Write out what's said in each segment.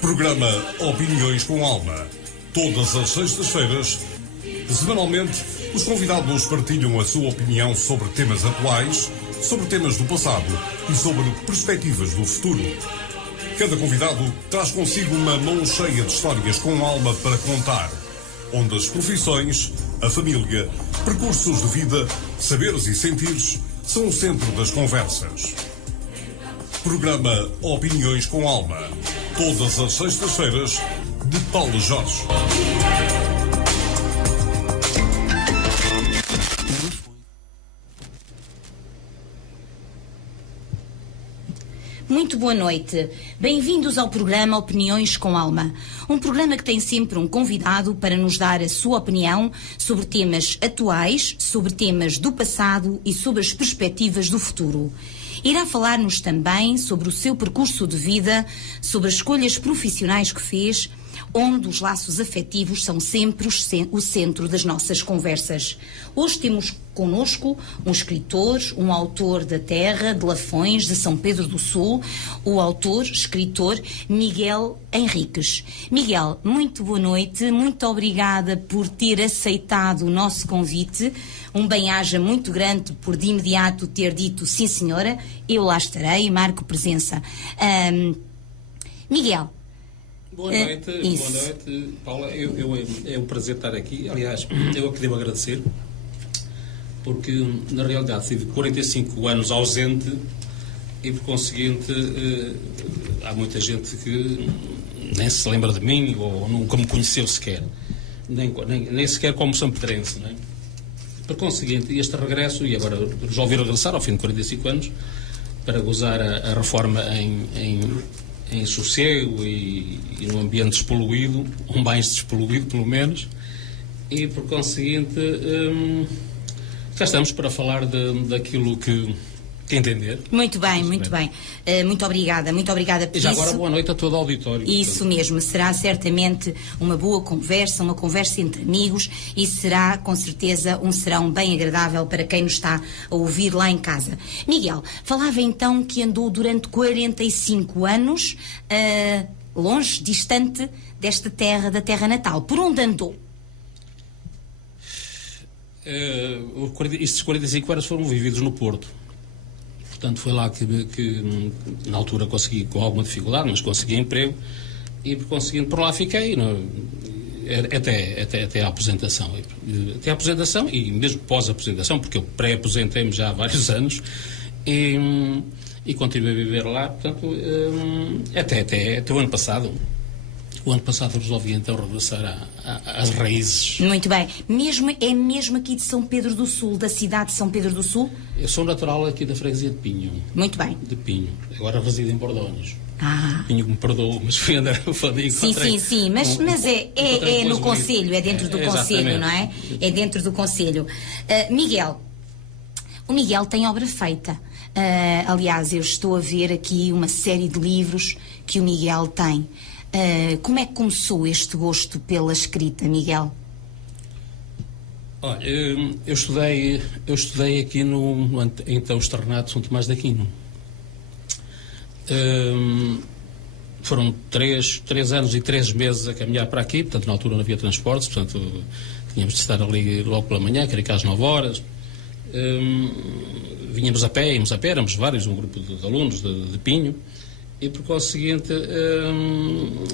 Programa Opiniões com Alma. Todas as sextas-feiras, semanalmente, os convidados partilham a sua opinião sobre temas atuais, sobre temas do passado e sobre perspectivas do futuro. Cada convidado traz consigo uma mão cheia de histórias com alma para contar, onde as profissões, a família, percursos de vida, saberes e sentires são o centro das conversas. Programa Opiniões com Alma. Todas as sextas-feiras, de Paulo Jorge. Muito boa noite. Bem-vindos ao programa Opiniões com Alma. Um programa que tem sempre um convidado para nos dar a sua opinião sobre temas atuais, sobre temas do passado e sobre as perspectivas do futuro. Irá falar-nos também sobre o seu percurso de vida, sobre as escolhas profissionais que fez, onde os laços afetivos são sempre o centro das nossas conversas. Hoje temos connosco um escritor, um autor da terra, de Lafões, de São Pedro do Sul, o autor, escritor Miguel Henriques. Miguel, muito boa noite, muito obrigada por ter aceitado o nosso convite. Um bem-aja muito grande por de imediato ter dito sim senhora, eu lá estarei e marco presença. Miguel. Boa noite, Paula. É um prazer estar aqui. Aliás, eu que devo agradecer, porque na realidade tive 45 anos ausente e por conseguinte há muita gente que nem se lembra de mim ou nunca me conheceu sequer, nem sequer como sampedrense, não é? Por conseguinte, este regresso, e agora resolvi regressar ao fim de 45 anos para gozar a reforma em sossego e num ambiente despoluído, um mais despoluído pelo menos, e por conseguinte cá estamos para falar daquilo que entender. Muito bem, muito bem. Muito obrigada por isso. Já agora boa noite a todo o auditório. Isso portanto. Mesmo, será certamente uma boa conversa, uma conversa entre amigos e será com certeza um serão bem agradável para quem nos está a ouvir lá em casa. Miguel, falava então que andou durante 45 anos longe, distante desta terra, da terra natal. Por onde andou? Estes 45 anos foram vividos no Porto. Portanto, foi lá que na altura consegui, com alguma dificuldade, mas consegui emprego e, por lá fiquei até a aposentação. Até a aposentação e mesmo pós-aposentação, porque eu pré-aposentei-me já há vários anos e continuei a viver lá, portanto, até o ano passado. O ano passado resolvi então regressar às raízes. Muito bem. É mesmo aqui de São Pedro do Sul, da cidade de São Pedro do Sul? Eu sou natural aqui da freguesia de Pinho. Muito bem. De Pinho. Agora resido em Bordones. Pinho que me perdoou, mas fui andar a falar. Sim, mas é no concelho, é dentro do concelho, não é? É dentro do concelho. Miguel, o Miguel tem obra feita. Aliás, eu estou a ver aqui uma série de livros que o Miguel tem. Como é que começou este gosto pela escrita, Miguel? Olha, eu estudei aqui no então externato São Tomás de Aquino. Foram 3 anos e 3 meses a caminhar para aqui, portanto na altura não havia transportes, portanto tínhamos de estar ali logo pela manhã, creio que às 9 horas. Íamos a pé, éramos vários, um grupo de alunos de Pinho. E por conseguinte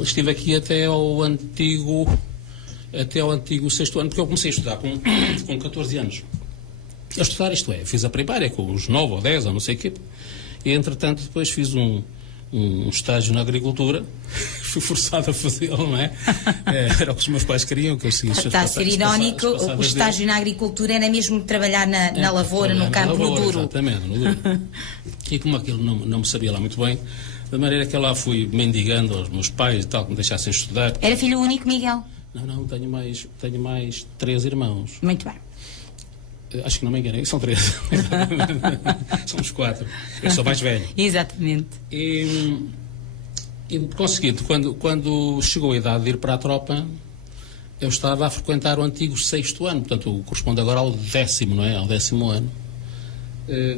estive aqui até ao antigo 6º ano, porque eu comecei a estudar com 14 anos. A estudar, isto é, fiz a primária com os 9 ou 10 ou não sei o quê, e entretanto depois fiz um estágio na agricultura, fui forçado a fazê-lo, não é? Era o que os meus pais queriam, que eu seguisse. Está a ser irónico, o estágio na agricultura era mesmo trabalhar na lavoura, no campo, no duro. Exatamente, no duro. E como aquilo não me sabia lá muito bem, da maneira que lá fui mendigando aos meus pais e tal, que me deixassem estudar. Era filho único, Miguel? Não, tenho mais 3 irmãos. Muito bem. Acho que não me enganei, são 3. Somos 4. Eu sou mais velho. Exatamente. E por conseguinte, quando chegou a idade de ir para a tropa, eu estava a frequentar o antigo 6º ano, portanto, corresponde agora ao 10º, não é? Ao 10º ano.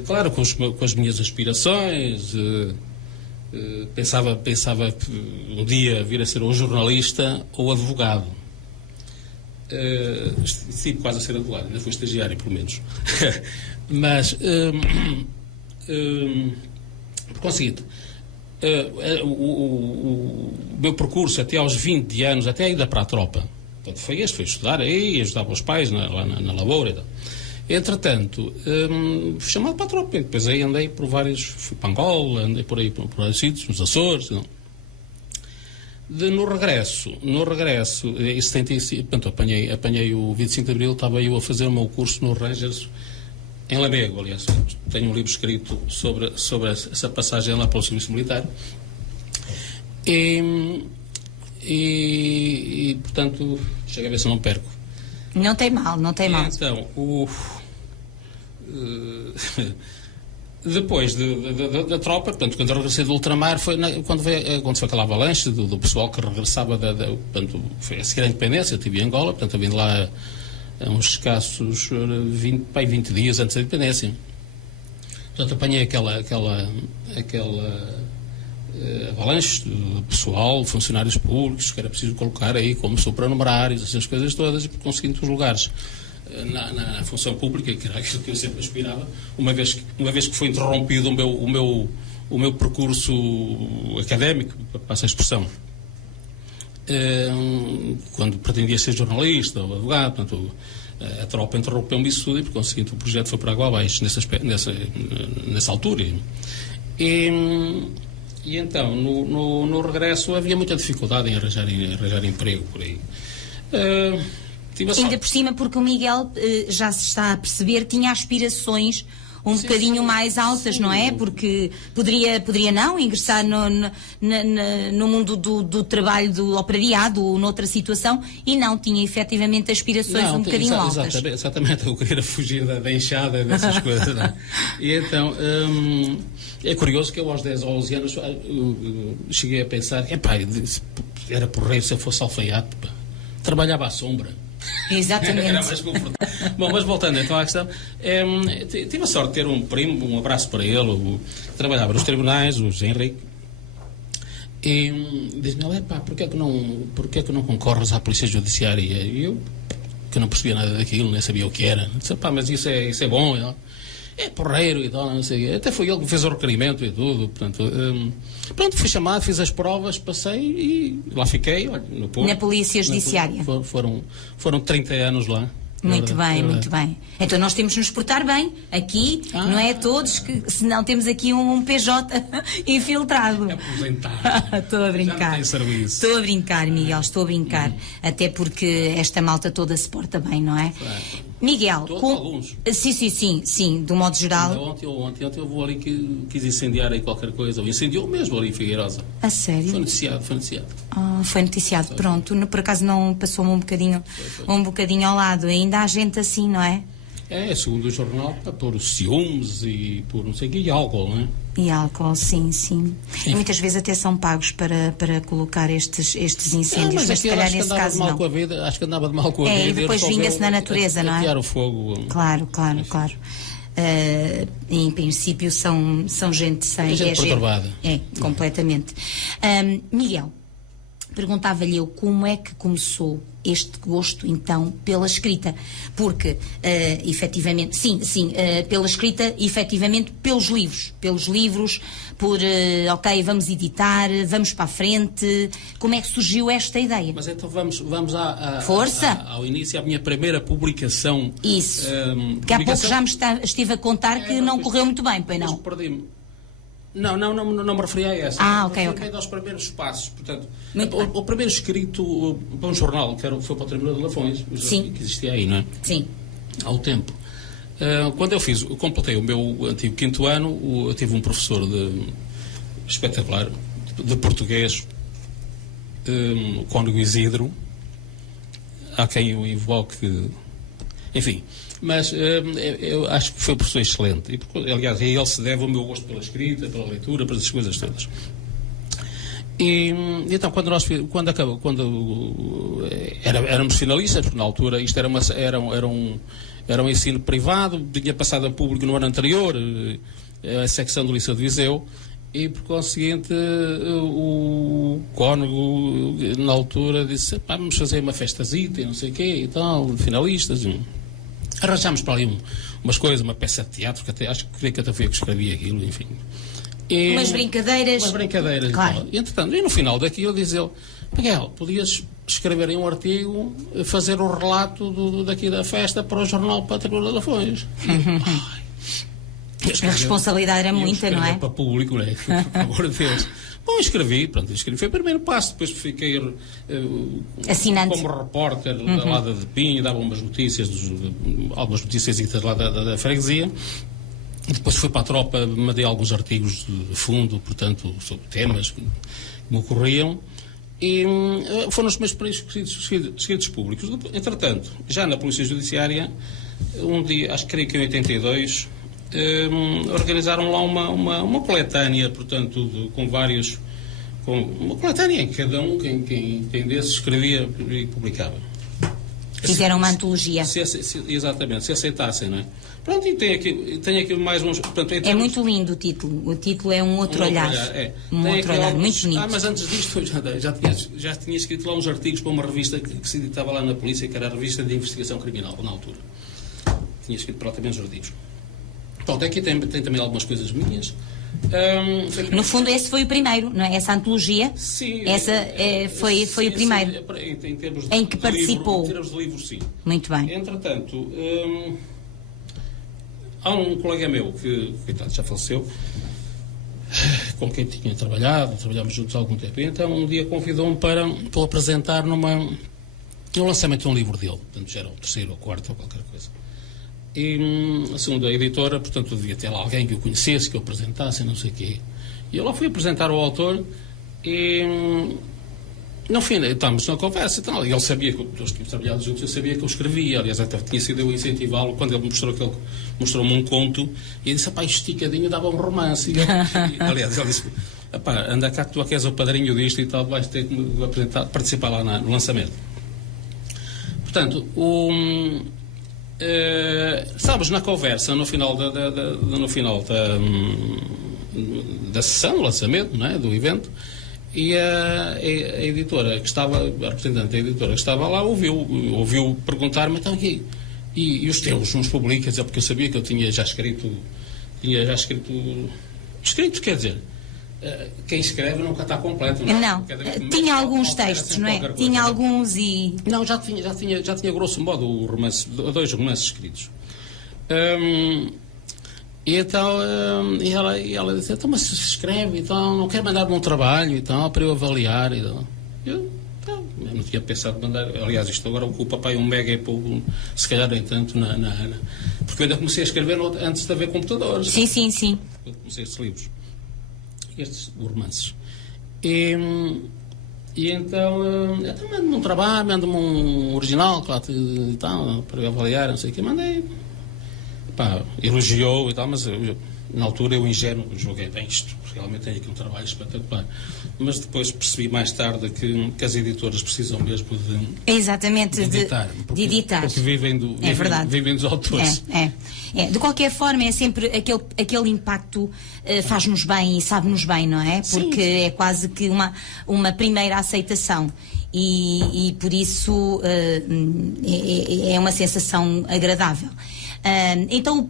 Claro, com as minhas aspirações, pensava que um dia vir a ser ou jornalista ou advogado. Estive quase a ser advogado, ainda fui estagiário, pelo menos. Mas, por conseguinte, o meu percurso até aos 20 anos, até a ida para a tropa, portanto, foi estudar aí, ajudava os pais lá na lavoura e tal. Entretanto, fui chamado para a tropa, e depois aí andei por vários, fui para Angola, andei por aí por vários sítios, nos Açores. No regresso, em 75, portanto, apanhei o 25 de Abril, estava eu a fazer o meu curso no Rangers, em Lamego, aliás. Tenho um livro escrito sobre essa passagem lá para o serviço militar. E portanto, chega a ver se eu não perco. Não tem mal. Então, depois da tropa, portanto, quando eu regressei do ultramar, foi quando foi aquela avalanche do pessoal que regressava portanto, foi a seguir a independência. Eu estive em Angola, portanto, eu vim lá uns escassos 20 dias antes da independência. Portanto, apanhei aquela avalanche de pessoal, funcionários públicos, que era preciso colocar aí como supranumerários, essas coisas todas, e consegui os lugares na função pública, que era aquilo que eu sempre aspirava, uma vez que foi interrompido o meu percurso académico, passa a expressão, quando pretendia ser jornalista ou advogado. Portanto, a tropa interrompeu-me isso tudo, e por conseguinte o projeto foi para água abaixo nessa altura. E então, no regresso, havia muita dificuldade em arranjar emprego por aí. Ainda por cima, porque o Miguel já se está a perceber que tinha aspirações um bocadinho mais altas, não é? Porque poderia não ingressar no mundo do trabalho, do operariado, ou noutra situação, e não tinha efetivamente aspirações um bocadinho altas. Exatamente, eu queria fugir da enxada, dessas coisas, não é? E então, é curioso que eu aos 10 ou 11 anos cheguei a pensar, era porreiro se eu fosse alfaiate, trabalhava à sombra. Exatamente. Era mais confortável. Bom, mas voltando então à questão, tive a sorte de ter um primo, um abraço para ele, trabalhava nos tribunais, o José Henrique, e diz-me, porquê é que não concorres à Polícia Judiciária? E eu, que não percebia nada daquilo, nem sabia o que era, disse, mas isso é bom, é porreiro e tal, não sei. Até foi ele que fez o requerimento e tudo. Portanto, pronto, fui chamado, fiz as provas, passei e lá fiquei, olha, no Porto. Na Polícia Judiciária. Foram 30 anos lá. Muito bem. Então nós temos de nos portar bem aqui, não é todos, que senão temos aqui um PJ infiltrado. É aposentado. Estou a brincar. Já não tem serviço. Estou a brincar, Miguel, estou a brincar. Até porque esta malta toda se porta bem, não é? Claro. Miguel, alguns. Sim, do modo geral. Ontem eu vou ali que quis incendiar aí qualquer coisa, ou incendiou mesmo ali em Figueirosa. A sério? Foi noticiado. Foi noticiado, pronto. Por acaso não passou-me um bocadinho ao lado. Ainda há gente assim, não é? Segundo o jornal, por ciúmes e por não sei o que, e álcool, não é? E álcool, sim. E muitas vezes até são pagos para colocar estes incêndios, mas se calhar nesse caso não. Acho que andava de mal com a vida. E depois vinga-se na natureza, não é? Atear o fogo. Claro. Em princípio são gente sem... gente perturbada. Completamente. Miguel, perguntava-lhe eu como é que começou este gosto, então, pela escrita, porque, efetivamente, pela escrita, efetivamente, pelos livros, ok, vamos editar, vamos para a frente, como é que surgiu esta ideia? Mas então vamos Força! Ao início, à minha primeira publicação. Isso, que há pouco já me estive a contar que não correu muito bem, pois não? Perdi-me. Não me referia a essa. Ok. Aos primeiros passos. Portanto, o primeiro escrito para um jornal, que foi para o Tribunal de Lafões, que existia aí, não é? Sim. Ao tempo. Quando eu completei o meu antigo 5º ano, eu tive um professor espetacular, de português, Cônego Isidro, a quem eu invoque, enfim. Mas eu acho que foi um professor excelente. E, aliás, a ele se deve o meu gosto pela escrita, pela leitura, para essas coisas todas. E então, éramos finalistas, porque na altura isto era um ensino privado, tinha passado a público no ano anterior, a secção do Liceu de Viseu, e por conseguinte o cônego na altura disse, vamos fazer uma festazita e não sei o quê e tal, finalistas. Arranjámos para ali umas coisas, uma peça de teatro, que até, creio que até foi eu que escrevi aquilo, enfim. E umas brincadeiras. Claro. E entretanto, e no final daquilo diz ele, Miguel, podias escrever em um artigo, fazer o relato daqui da festa para o jornal Património da Folhas. A responsabilidade era muita, não é? Para público, não é? Por amor de Deus. Bom, escrevi. Foi o primeiro passo. Depois fiquei assinante como repórter da Lada de Pinho, dava umas notícias, algumas notícias lá da freguesia. Depois fui para a tropa, mandei alguns artigos de fundo, portanto, sobre temas que me ocorriam. E foram os meus primeiros escritos públicos. Entretanto, já na Polícia Judiciária, um dia, acho que creio que em 82, organizaram lá uma coletânea, portanto, com vários... uma coletânea em que cada um, quem entendesse, escrevia e publicava. Fizeram uma antologia. Exatamente, se aceitassem, não é? Pronto, e tem aqui mais uns... Portanto, é muito lindo o título. O título é Um Outro Olhar. Um outro olhar, muito bonito. Mas antes disto, já tinha escrito lá uns artigos para uma revista que se editava lá na polícia, que era a Revista de Investigação Criminal, na altura. Tinha escrito praticamente os artigos. Pronto, aqui tem também algumas coisas minhas. No fundo, esse foi o primeiro, não é? Essa antologia. Sim. Essa foi o primeiro. Sim, em que participou. Em termos de livro, sim. Muito bem. Entretanto, há um colega meu que, coitado, já faleceu, com quem trabalhámos juntos há algum tempo. Então, um dia convidou-me para apresentar no lançamento de um livro dele. Portanto, já era o terceiro ou quarto ou qualquer coisa. E, segundo a editora, portanto, devia ter lá alguém que eu conhecesse, que eu apresentasse, não sei o quê. E eu lá fui apresentar ao autor e, no fim, estávamos na conversa e tal. E ele sabia que nós tínhamos trabalhado juntos, eu sabia que eu escrevia. Aliás, até tinha sido eu incentivá-lo quando ele mostrou-me um conto e ele disse, esticadinho dava um romance. Aliás, ele disse, anda cá que tu aqui és o padrinho disto e tal, vais ter que me participar lá no lançamento. Portanto, sabes, na conversa, no final da sessão, do lançamento, não é? Do evento, e a editora que estava, a representante da editora que estava lá, ouviu perguntar-me, então, e os teus, uns publicas? Porque eu sabia que eu tinha já escrito, quer dizer, quem escreve nunca está completo, não é? Não, tinha alguns textos, não é? Coisa, tinha alguns e... Não, já tinha grosso modo dois romances escritos. E então, ela disse, então, mas se escreve, então, não quer mandar-me um trabalho, então, para eu avaliar, e tal. Eu não tinha pensado em mandar, aliás, isto agora ocupa um mega pouco, se calhar nem tanto, porque eu ainda comecei a escrever antes de haver computadores. Sim. Eu comecei estes livros. Estes romances. E então mando-me um trabalho, mando-me um original, claro, e tal, para eu avaliar, não sei o que, mandei. Elogiou e tal, mas na altura eu ingênuo joguei bem isto, realmente tenho aqui um trabalho espetacular. Mas depois percebi mais tarde que as editoras precisam mesmo de editar. Porque vivem dos autores. De qualquer forma, é sempre aquele impacto faz-nos bem e sabe-nos bem, não é? Porque sim. É quase que uma primeira aceitação. E por isso é uma sensação agradável. Então o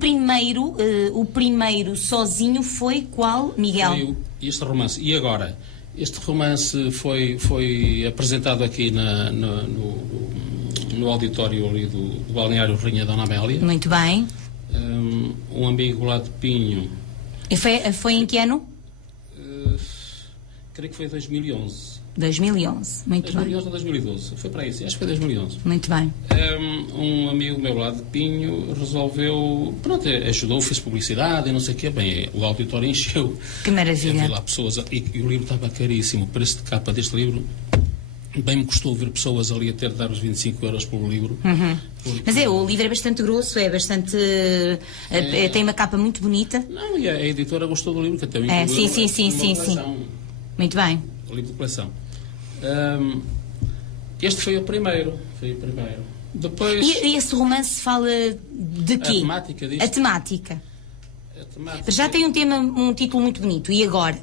primeiro sozinho foi qual, Miguel? Foi este romance. E agora, este romance foi apresentado aqui no auditório ali do Balneário Rainha Dona Amélia. Muito bem. Um amigo lá de Pinho. E foi em que ano? Creio que foi 2011. 2011, muito 2011 bem. 2011 ou 2012, foi para isso, acho que foi 2011. Muito bem. Um amigo meu lá de Pinho resolveu, ajudou, fez publicidade e não sei o quê, o auditório encheu. Que maravilha. Havia lá pessoas, e o livro estava caríssimo, o preço de capa deste livro, bem me custou ver pessoas ali a ter de dar os 25 euros pelo livro. Porque... Mas o livro é bastante grosso, tem uma capa muito bonita. Não, e a editora gostou do livro, que até sim. Muito bem. O livro de coleção. Este foi o primeiro. Depois... E esse romance fala de quê? A temática disto. A temática. Já tem um título muito bonito. E agora?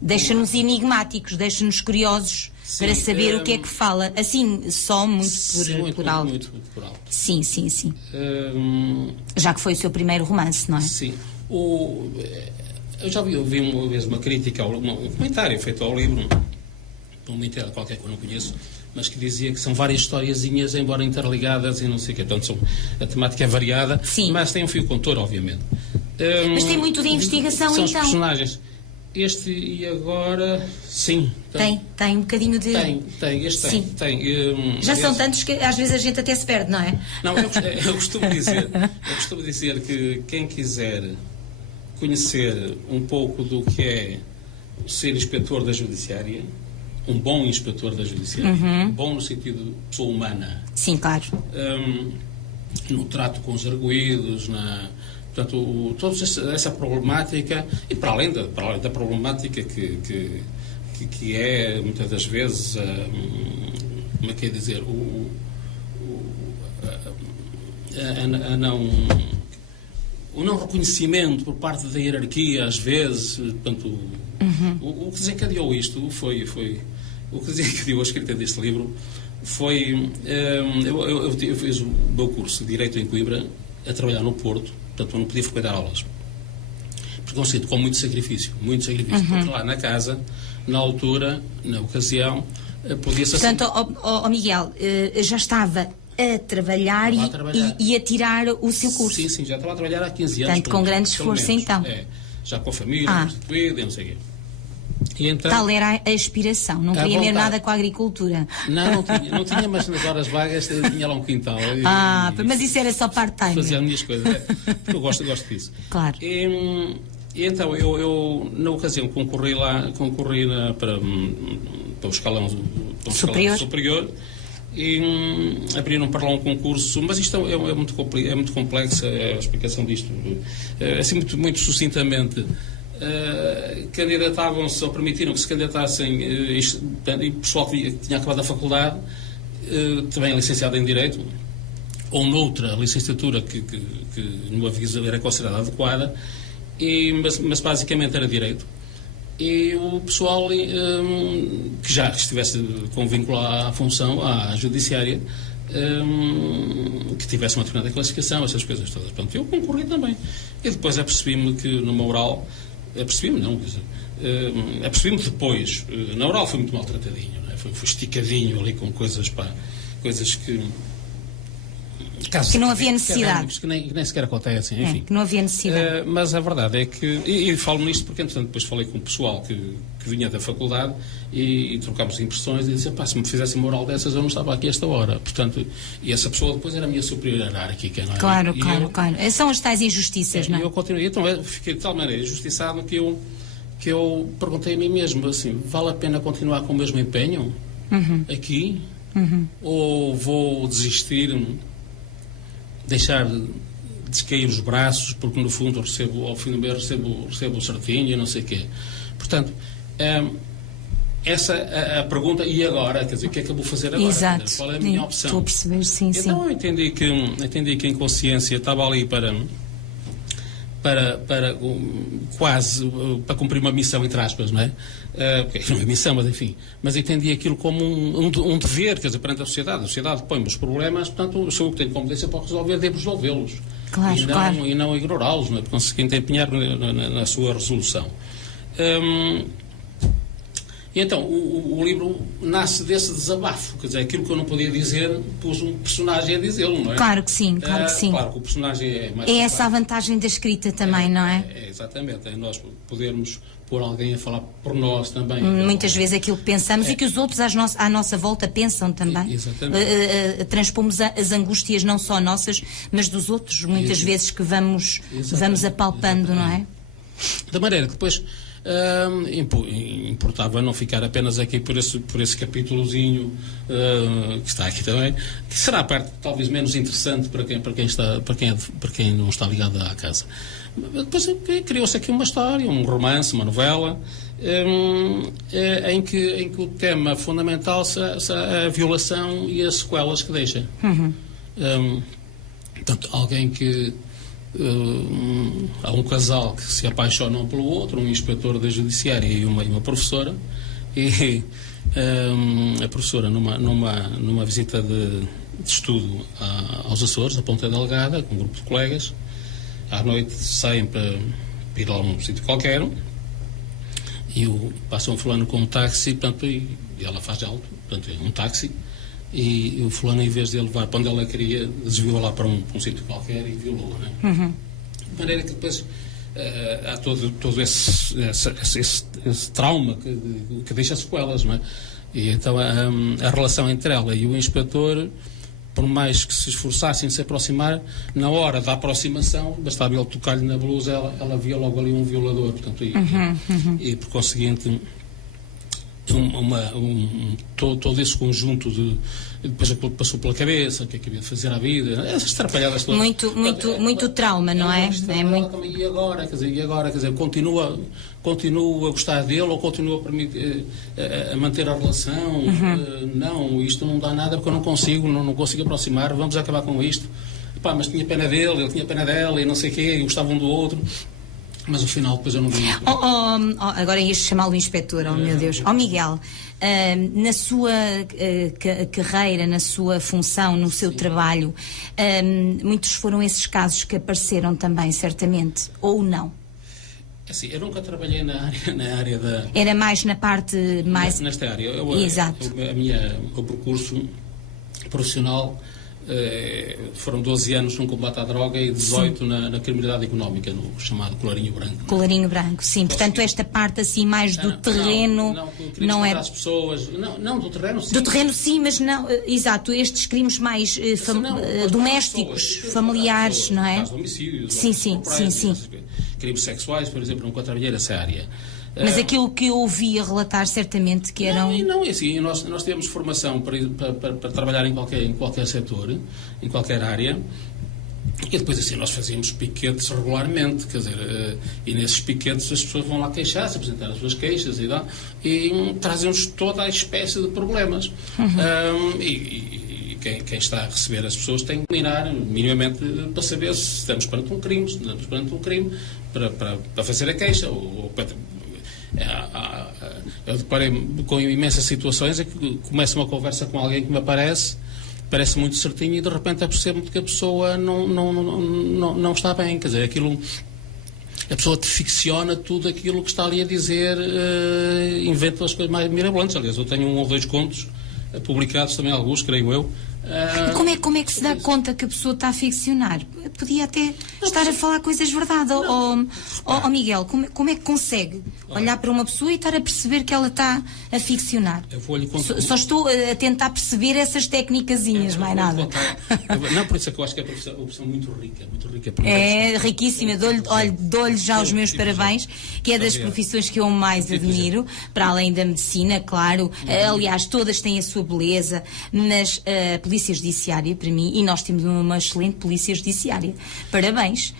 Deixa-nos enigmáticos, deixa-nos curiosos, sim, para saber o que é que fala. Assim, só muito por alto. Muito por alto. Sim. Já que foi o seu primeiro romance, não é? Sim. Eu já ouvi uma vez uma crítica, um comentário feito ao livro, uma inteira qualquer que eu não conheço, mas que dizia que são várias historiazinhas, embora interligadas e não sei o quê. Portanto, a temática é variada, sim, mas tem um fio condutor, obviamente. Mas tem muito de investigação, são então. Os personagens. Este e agora, sim. Tem um bocadinho de... Tem, este sim. tem. Já são tantos que às vezes a gente até se perde, não é? Não, eu costumo dizer que quem quiser conhecer um pouco do que é ser inspetor da Judiciária, um bom inspetor da Judiciária, bom no sentido de pessoa humana. Sim, claro. No trato com os arguidos, portanto, toda essa problemática, e para além da problemática que é, muitas das vezes, como é que é dizer, o não reconhecimento por parte da hierarquia, às vezes, portanto, o que desencadeou isto foi o que desencadeou a escrita deste livro foi, eu fiz o meu curso de Direito em Coimbra, a trabalhar no Porto, portanto, eu não podia frequentar aulas. Preconceito com muito sacrifício. Portanto, lá na casa, na altura, na ocasião, podia-se... Portanto, Miguel, já estava a trabalhar e a tirar o seu curso? Sim, já estava a trabalhar há 15 anos. Portanto, com grande esforço, então. Já com a família, constituída e não sei o quê. E então, tal era a aspiração, não queria mesmo nada com a agricultura. Não tinha, mas nas horas vagas tinha lá um quintal. Mas isso era só part-time. Fazia as minhas coisas, eu gosto disso. Claro. E então, eu na ocasião concorri para o escalão superior e abriram para lá um concurso, mas isto é muito complexo, a explicação disto, assim muito sucintamente. Candidatavam-se, ou permitiram que se candidatassem e pessoal que tinha acabado a faculdade, também licenciado em Direito, ou noutra licenciatura que no aviso era considerada adequada, mas basicamente era Direito. E o pessoal que já estivesse com vínculo à função, à Judiciária, que tivesse uma determinada classificação, essas coisas todas. Pronto, eu concorri também. E depois apercebi-me que numa oral... Apercebi-me depois. Na oral foi muito maltratadinho, não é? Foi esticadinho ali com coisas que não havia necessidade. Que nem sequer acontecem, enfim. Que não havia necessidade. Mas a verdade é que... E falo nisto porque, entretanto, depois falei com o pessoal que vinha da faculdade e trocámos impressões e disse, se me fizessem uma oral dessas eu não estava aqui a esta hora. Portanto, e essa pessoa depois era a minha superior hierárquica, não é? Claro. São as tais injustiças, não é? E eu continuei. Então, eu fiquei de tal maneira injustiçado que eu perguntei a mim mesmo, assim, vale a pena continuar com o mesmo empenho aqui? Ou vou desistir, deixar descair os braços, porque no fundo ao fim do mês recebo certinho e não sei o quê. Portanto, essa a pergunta, e agora? Quer dizer, o que é que eu vou fazer agora? Exato. Qual é a minha opção? Estou a perceber, sim. Eu entendi que a inconsciência estava ali para cumprir uma missão, entre aspas, não é? Não é missão, mas enfim. Mas entendi aquilo como um dever, quer dizer, perante a sociedade. A sociedade põe-me os problemas, portanto, sou eu que tenho competência para resolver, devo resolvê-los. Claro. E não ignorá-los, não é? Conseguindo empenhar na sua resolução. E então, o livro nasce desse desabafo, quer dizer, aquilo que eu não podia dizer, pus um personagem a dizê-lo, não é? Claro que sim. Claro que o personagem é mais... É essa a vantagem da escrita também, não é? Exatamente, é nós podermos pôr alguém a falar por nós também. Muitas vezes aquilo que pensamos e que os outros à nossa volta pensam também. Exatamente. Transpomos as angústias não só nossas, mas dos outros, muitas vezes que vamos apalpando, não é? Da maneira que depois... importava não ficar apenas aqui por esse capítulozinho que está aqui também, que será a parte talvez menos interessante para quem não está ligado à casa. Depois criou-se aqui uma história, um romance, uma novela, em que o tema fundamental será a violação e as sequelas que deixa. Portanto, alguém que há um casal que se apaixona um pelo outro, um inspetor da Judiciária e uma professora, e a professora numa visita de estudo aos Açores, a Ponta Delgada, com um grupo de colegas, à noite saem para ir a um sítio qualquer, e passa um fulano com um táxi, portanto, e ela faz alto, portanto, um táxi, e o fulano, em vez de levar para onde ela queria, desviou lá para um sítio qualquer e violou, não é? De maneira que depois há todo esse trauma que deixa sequelas, não é? E então a relação entre ela e o inspetor, por mais que se esforçassem em se aproximar, na hora da aproximação, bastava ele tocar-lhe na blusa, ela via logo ali um violador, portanto, e por conseguinte todo esse conjunto depois passou pela cabeça, o que é que havia de fazer à vida, essas trapalhadas todas. Muito trauma, não é? E agora, quer dizer, continua a gostar dele, ou continua a manter a relação? Não, isto não dá nada porque eu não consigo aproximar, vamos acabar com isto. Mas tinha pena dele, ele tinha pena dela, e não sei o quê, e gostavam um do outro. Mas no final depois eu não vi. Agora ias chamá-lo inspetor, meu Deus. Miguel, na sua carreira, na sua função, no seu trabalho, muitos foram esses casos que apareceram também, certamente, ou não? Assim, eu nunca trabalhei na área da... Era mais na parte mais... Nesta área. Exato. O percurso profissional... foram 12 anos no combate à droga e 18 na criminalidade económica, no chamado colarinho branco. Colarinho branco, sim. Portanto, esta parte assim mais do terreno... Não é... As pessoas, não, do terreno sim. Do terreno sim, mas não... Exato, estes crimes mais domésticos, familiares, não é? Homicídios, sim. Crimes sexuais, por exemplo, nunca trabalhei nessa área. Mas aquilo que eu ouvia relatar certamente que eram... Não, é assim, nós temos formação para trabalhar em qualquer setor, em qualquer área, e depois assim nós fazíamos piquetes regularmente, quer dizer, e nesses piquetes as pessoas vão lá queixar-se, apresentar as suas queixas e trazem-nos toda a espécie de problemas. E quem está a receber as pessoas tem que mirar minimamente para saber se estamos perante um crime, para fazer a queixa, ou para... Eu deparei-me com imensas situações em que começo uma conversa com alguém que me parece muito certinho, e de repente percebo que a pessoa não está bem, quer dizer, a pessoa te ficciona tudo aquilo que está ali a dizer, inventa as coisas mais mirabolantes. Aliás, eu tenho 1 ou 2 contos publicados, também alguns, creio eu. Como é que se dá conta que a pessoa está a ficcionar? Podia até estar a falar coisas verdade. Miguel, como é que consegue olhar para uma pessoa e estar a perceber que ela está a ficcionar? Só estou a tentar perceber essas técnicazinhas, mais nada. Não, por isso é que eu acho que é uma profissão muito rica. É riquíssima. Dou-lhe já os meus parabéns, que é das profissões que eu mais admiro, para além da medicina, claro. Aliás, todas têm a sua beleza, mas Polícia Judiciária, para mim, e nós temos uma excelente Polícia Judiciária. Parabéns.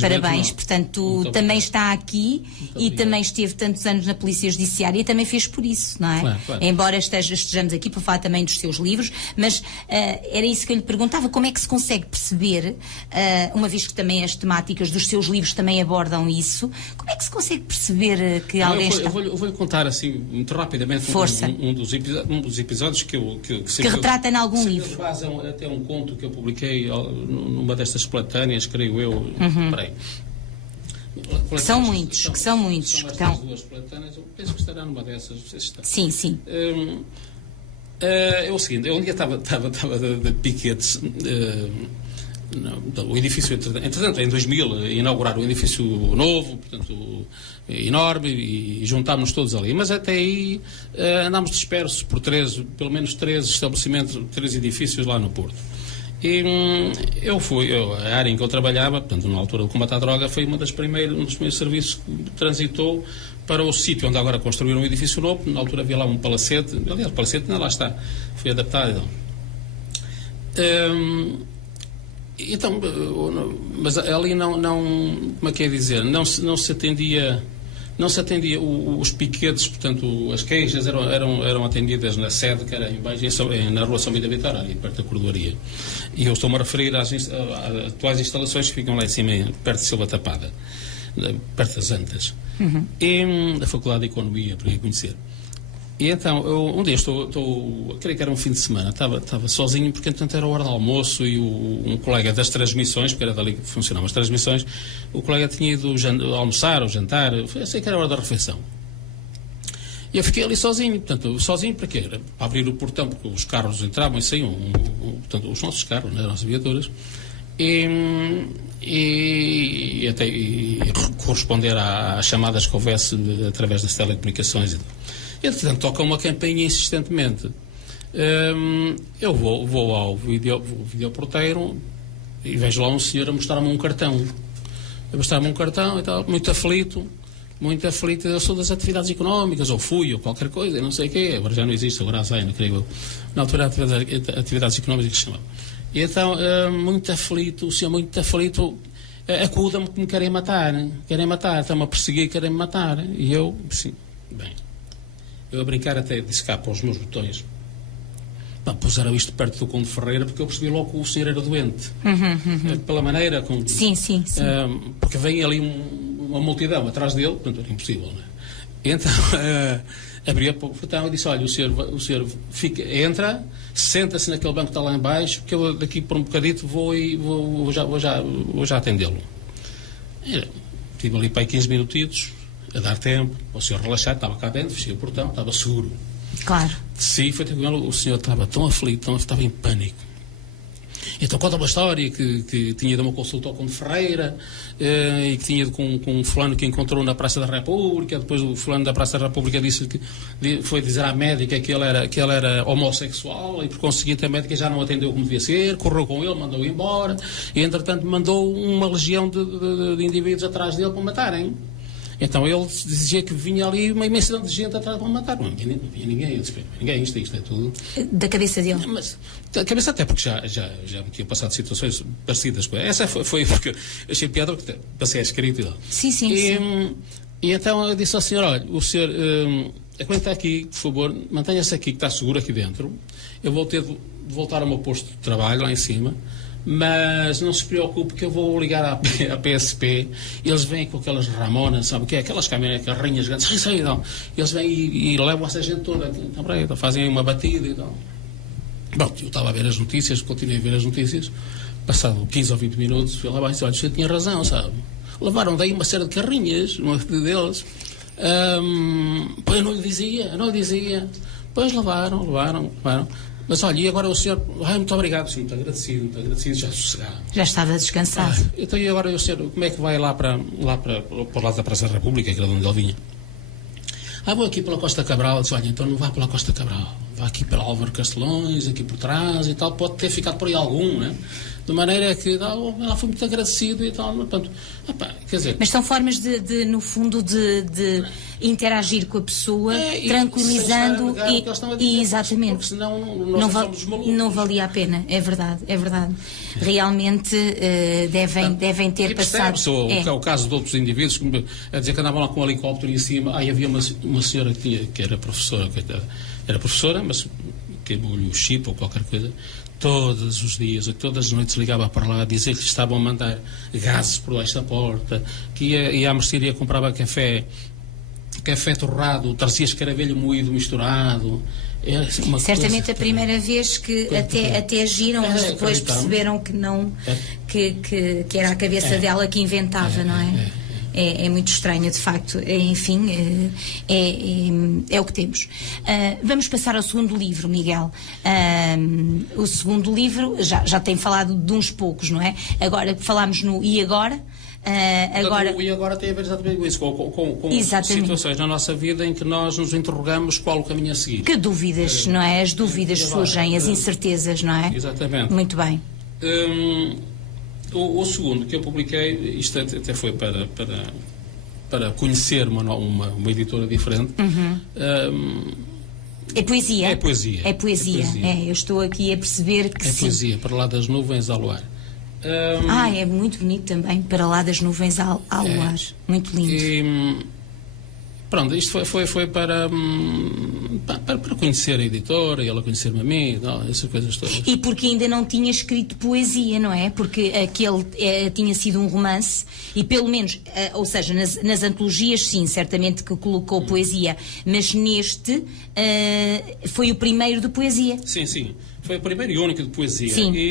Parabéns. Portanto, também está aqui e também esteve tantos anos na Polícia Judiciária e também fez por isso, não é? Claro. Embora estejamos aqui para falar também dos seus livros, mas era isso que eu lhe perguntava, como é que se consegue perceber, uma vez que também as temáticas dos seus livros também abordam isso, como é que se consegue perceber que alguém está... Eu vou-lhe contar assim, muito rapidamente, um dos episódios que retrata em algum livro. Basam até um conto que eu publiquei numa destas coletâneas, creio eu. Peraí. São muitos. São estas 2 coletâneas, eu penso que estará numa dessas. Não sei se está. Sim. É o seguinte, eu um dia estava de piquetes. O edifício, entretanto, em 2000, inauguraram um edifício novo, portanto, enorme, e juntámos-nos todos ali. Mas até aí andámos dispersos por pelo menos 3 estabelecimentos, 3 edifícios lá no Porto. E a área em que eu trabalhava, portanto, na altura do combate à droga, foi um dos primeiros serviços que transitou para o sítio onde agora construíram um edifício novo. Na altura havia lá um palacete, aliás, o palacete ainda lá está, foi adaptado. Então, mas ali não como é que é dizer, não se atendia não se atendia, os piquetes, portanto, as queixas eram atendidas na sede, que era em baixo, na Rua São Bento da Vitória, ali perto da cordoaria. E eu estou-me a referir às atuais instalações que ficam lá em cima, perto de Silva Tapada, perto das Antas. E da Faculdade de Economia, para conhecer. E então, um dia creio que era um fim de semana, estava sozinho, porque entretanto era a hora do almoço e um colega das transmissões, porque era dali que funcionavam as transmissões, o colega tinha ido almoçar ou jantar, eu sei que era a hora da refeição. E eu fiquei ali sozinho, portanto, sozinho para quê? Para abrir o portão, porque os carros entravam e saíam, portanto, os nossos carros, né, as nossas viaturas, e até corresponder às chamadas que houvesse através das telecomunicações. Entretanto, toca uma campainha insistentemente. Eu vou ao videoporteiro e vejo lá um senhor a mostrar-me um cartão. E tal, muito aflito. Eu sou das atividades económicas, ou fui, ou qualquer coisa, não sei o quê. Agora já não existe, agora a Zaina, creio eu. Na altura, atividades económicas que se chamavam. E então, muito aflito, o senhor muito aflito, acuda-me que me querem matar, estão-me a perseguir, querem me matar. E eu, sim, bem. Eu a brincar até disse cá para os meus botões. Puseram isto perto do Conde Ferreira, porque eu percebi logo que o senhor era doente. Pela maneira como... Sim. Porque vem ali uma multidão atrás dele, portanto era impossível, não é? Então, abri o portão e disse, olha, o senhor entra, senta-se naquele banco que está lá em baixo, que eu daqui por um bocadito vou já atendê-lo. Estive ali para aí 15 minutitos, a dar tempo, o senhor relaxar, estava cá dentro, fechei o portão, estava seguro. Claro. Sim, foi tranquilo, o senhor estava tão aflito, estava em pânico. Então conta uma história que tinha ido a uma consulta ao Conde Ferreira e que tinha ido com um fulano que encontrou na Praça da República. Depois o fulano da Praça da República foi dizer à médica que ele era homossexual e por conseguinte a médica já não atendeu como devia ser, correu com ele, mandou-o embora e entretanto mandou uma legião de indivíduos atrás dele para o matarem. Então ele dizia que vinha ali uma imensidão de gente atrás para o matar. Não vinha ninguém. Eu disse, ninguém, isto é tudo. Da cabeça dele? Mas, da cabeça até, porque já me tinha passado situações parecidas com essa. Foi porque achei piada, porque passei a escrito e tal. Sim. E então eu disse ao senhor, olha, o senhor aguenta aqui, por favor, mantenha-se aqui, que está seguro aqui dentro. Eu vou ter de voltar ao meu posto de trabalho lá em cima. Mas não se preocupe que eu vou ligar à PSP, eles vêm com aquelas ramonas, sabe o que é? Aquelas carrinhas grandes, não. Eles vêm e levam essa gente toda, então, fazem uma batida e tal. Bom, eu estava a ver as notícias, continuei a ver as notícias, passado 15 ou 20 minutos, fui lá abaixo e disse, olha, o senhor tinha razão, sabe? Levaram daí uma série de carrinhas, uma deles, pois eu não lhe dizia, pois levaram. Mas olha, e agora o senhor... muito obrigado, senhor, muito agradecido, já sossegado. Já estava descansado. Então e agora o senhor, como é que vai lá para o lado da Praça da República, que era onde ele vinha? Vou aqui pela Costa Cabral. Disse, olha, então não vá pela Costa Cabral, vá aqui pela Álvaro Castelões, aqui por trás e tal, pode ter ficado por aí algum, né? De maneira que ela foi muito agradecida e tal, portanto, quer dizer... Mas são formas no fundo, de interagir com a pessoa, tranquilizando e exatamente. Porque senão nós somos malucos. Não valia a pena, é verdade. Realmente devem ter passado... É o caso de outros indivíduos, a dizer que andavam lá com um helicóptero em cima, havia uma senhora que era professora, mas queimou-lhe o chip ou qualquer coisa. Todos os dias, todas as noites ligava para lá a dizer que estavam a mandar gases por baixo da porta, que ia à mercearia, comprava café torrado, trazia escaravelho moído misturado. Certamente a primeira vez que até agiram, mas depois perceberam que não, que era a cabeça dela que inventava, não é? É muito estranho, de facto. Enfim, é o que temos. Vamos passar ao segundo livro, Miguel. O segundo livro, já tem falado de uns poucos, não é? Agora falámos no E Agora? O E Agora tem a ver exatamente com isso, com situações na nossa vida em que nós nos interrogamos qual o caminho a seguir. Que dúvidas, não é? As dúvidas surgem, as incertezas, não é? Exatamente. Muito bem. O segundo que eu publiquei, isto até foi para conhecer uma editora diferente. É poesia? É poesia. Eu estou aqui a perceber que sim. É poesia, Para Lá das Nuvens ao Luar. É muito bonito também, Para Lá das Nuvens ao Luar. Muito lindo. Pronto, isto foi para conhecer a editora e ela conhecer-me a mim, essas coisas todas. E porque ainda não tinha escrito poesia, não é? Porque aquele tinha sido um romance e pelo menos, ou seja, nas antologias sim, certamente que colocou poesia, mas neste foi o primeiro de poesia. Sim. Foi o primeiro e único de poesia.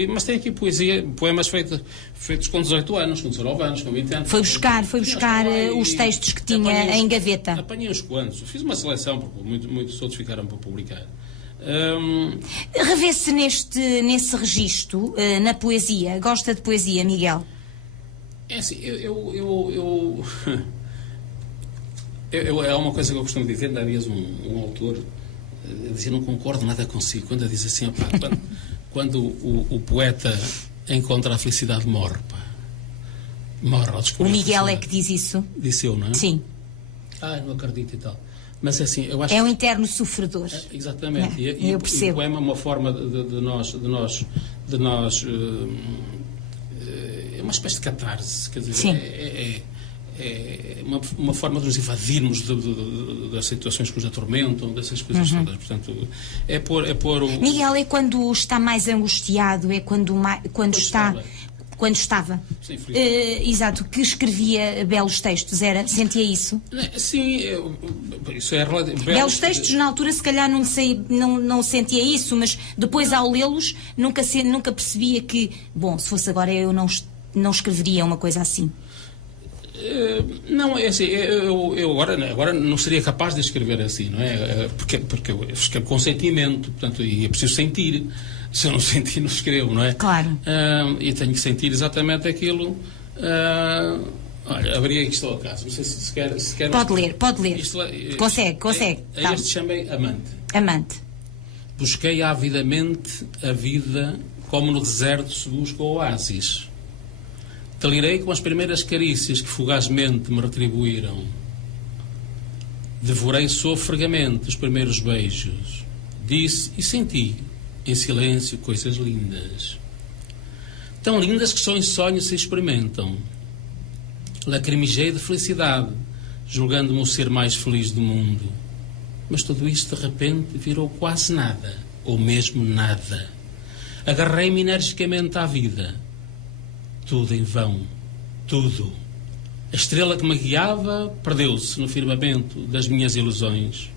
Mas tem aqui poemas feitos com 18 anos, com 19 anos, com 20 anos. Foi buscar os textos que tinha em gaveta. Apanhei uns quantos. Fiz uma seleção, porque muitos outros ficaram para publicar. Revê-se nesse registro, na poesia. Gosta de poesia, Miguel? É assim, é uma coisa que eu costumo dizer. Aliás, um autor dizia, não concordo nada consigo, quando diz assim, quando o poeta encontra a felicidade, morre ao descobrir. O Miguel é que diz isso? Disse eu, não é? Sim. Não acredito e tal. Mas assim, eu acho é um interno sofredor. Exatamente. Eu percebo. E o poema é uma forma de nós é uma espécie de catarse, quer dizer, sim. É uma forma de nos evadirmos das situações que nos atormentam, dessas coisas todas. Portanto, é pôr o... Miguel, é quando está mais angustiado, é quando estava. Sim, exato, que escrevia belos textos, sentia isso? Sim, isso é relativo. Belos textos, na altura, se calhar não sentia isso, mas depois, ao lê-los, nunca percebia que, bom, se fosse agora eu não escreveria uma coisa assim. Não, é assim, eu agora não seria capaz de escrever assim, não é? Porque eu escrevo com sentimento, portanto, e é preciso sentir. Se eu não sentir, não escrevo, não é? Claro. E tenho que sentir exatamente aquilo. Olha, abri isto ao caso, não sei se quer... Pode ler. Consegue. Este chamei Amante. Amante. Busquei avidamente a vida como no deserto se busca o oásis. Delirei com as primeiras carícias que fugazmente me retribuíram. Devorei sofregamente os primeiros beijos. Disse e senti, em silêncio, coisas lindas. Tão lindas que só em sonho se experimentam. Lacrimejei de felicidade, julgando-me o ser mais feliz do mundo. Mas tudo isto, de repente, virou quase nada, ou mesmo nada. Agarrei-me energicamente à vida. Tudo em vão. Tudo. A estrela que me guiava perdeu-se no firmamento das minhas ilusões.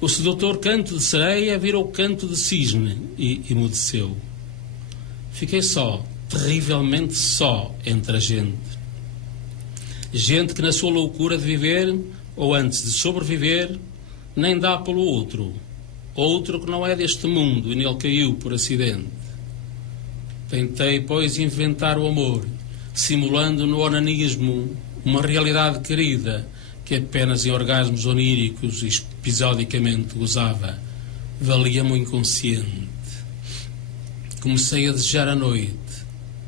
O sedutor canto de sereia virou canto de cisne e emudeceu. Fiquei só, terrivelmente só, entre a gente. Gente que na sua loucura de viver, ou antes de sobreviver, nem dá pelo outro. Outro que não é deste mundo e nele caiu por acidente. Tentei, pois, inventar o amor, simulando no onanismo uma realidade querida que apenas em orgasmos oníricos e episodicamente gozava. Valia-me o inconsciente. Comecei a desejar a noite,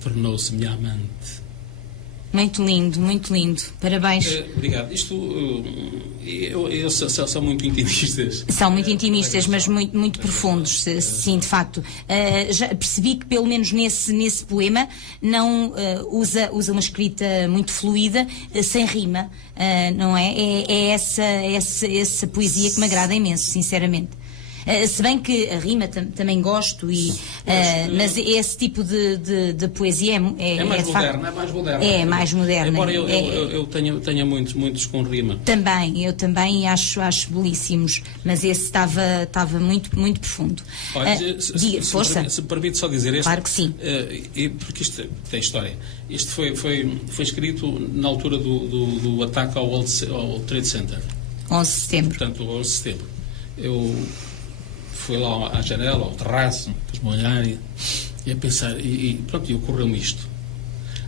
tornou-se minha amante. Muito lindo, muito lindo. Parabéns. Obrigado. São muito intimistas. São muito intimistas, mas muito profundos, sim, de facto. Já percebi que, pelo menos nesse poema, não usa uma escrita muito fluida, sem rima, não é? É essa poesia que me agrada imenso, sinceramente. Se bem que a rima também gosto, mas esse tipo de poesia é mais moderna. É mais moderna. Embora eu tenha muitos com rima. Eu também acho belíssimos, mas esse estava muito, muito profundo. Olha, força. Se me permite só dizer este. Claro que sim. Porque isto tem história. Isto foi escrito na altura do ataque ao Trade Center. 11 de setembro. Portanto, 11 de setembro. Eu fui lá à janela, ao terraço, pus-me a olhar e a pensar, e ocorreu-me isto.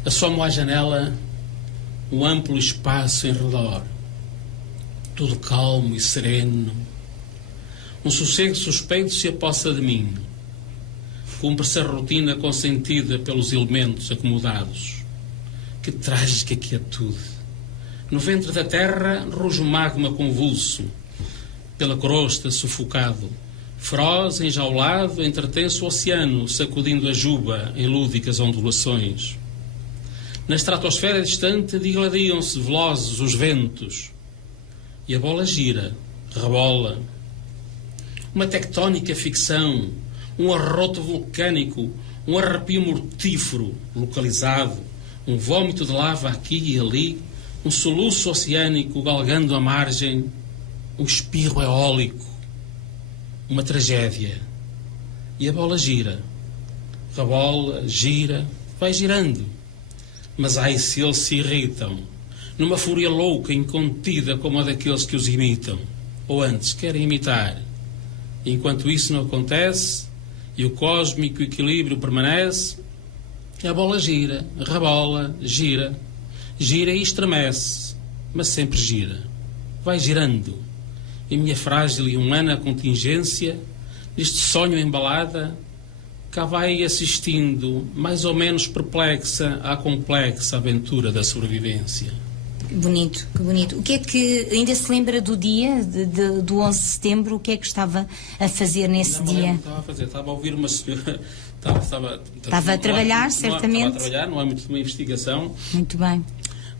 Assomo à janela um amplo espaço em redor, tudo calmo e sereno. Um sossego suspeito se apossa de mim. Cumpre-se a rotina consentida pelos elementos acomodados. Que trágica quietude. No ventre da terra ruge o magma convulso, pela crosta sufocado. Feroz, enjaulado, entretém-se o oceano, sacudindo a juba em lúdicas ondulações. Na estratosfera distante digladiam-se velozes os ventos. e a bola gira, rebola. Uma tectónica ficção, um arroto vulcânico, um arrepio mortífero localizado, um vômito de lava aqui e ali, um soluço oceânico galgando a margem, um espirro eólico, uma tragédia. E a bola gira, rebola, gira, vai girando. Mas ai se eles se irritam, numa fúria louca, incontida como a daqueles que os imitam, ou antes querem imitar. E enquanto isso não acontece, e o cósmico equilíbrio permanece, a bola gira, rebola, gira, gira e estremece, mas sempre gira, vai girando. E minha frágil e humana contingência, neste sonho embalada, cá vai assistindo, mais ou menos perplexa, à complexa aventura da sobrevivência. Que bonito, que bonito. O que é que ainda se lembra do dia do 11 de setembro? O que é que estava a fazer nesse dia? Estava a ouvir uma senhora. Estava a trabalhar, certamente. Estava a trabalhar, não é muito uma investigação. Muito bem.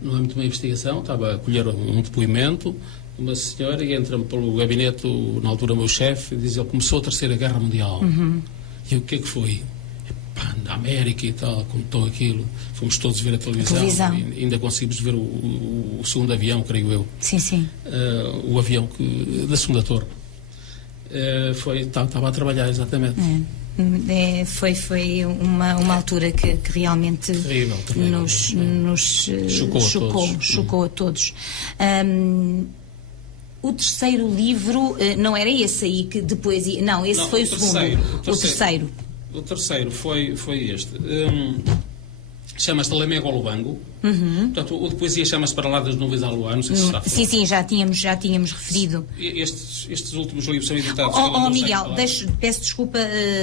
Não é muito uma investigação, estava a colher um depoimento. Uma senhora e entra-me pelo gabinete, na altura, o meu chefe, diz: ele começou a Terceira Guerra Mundial. E o que é que foi? Na América e tal, contou aquilo. Fomos todos ver a televisão. Ainda conseguimos ver o segundo avião, creio eu. Sim, sim. O avião da segunda torre. Estava a trabalhar, exatamente. Foi uma altura que realmente terrível. nos chocou a todos. O terceiro livro, não era esse aí que depois... Não, esse foi o segundo. O terceiro foi este. Chama-se Lamego ao Lubango. Portanto, o de poesia chama-se Para lá das nuvens à luar. Não sei se está. Sim, já tínhamos referido. Estes últimos livros são editados... Miguel, peço desculpa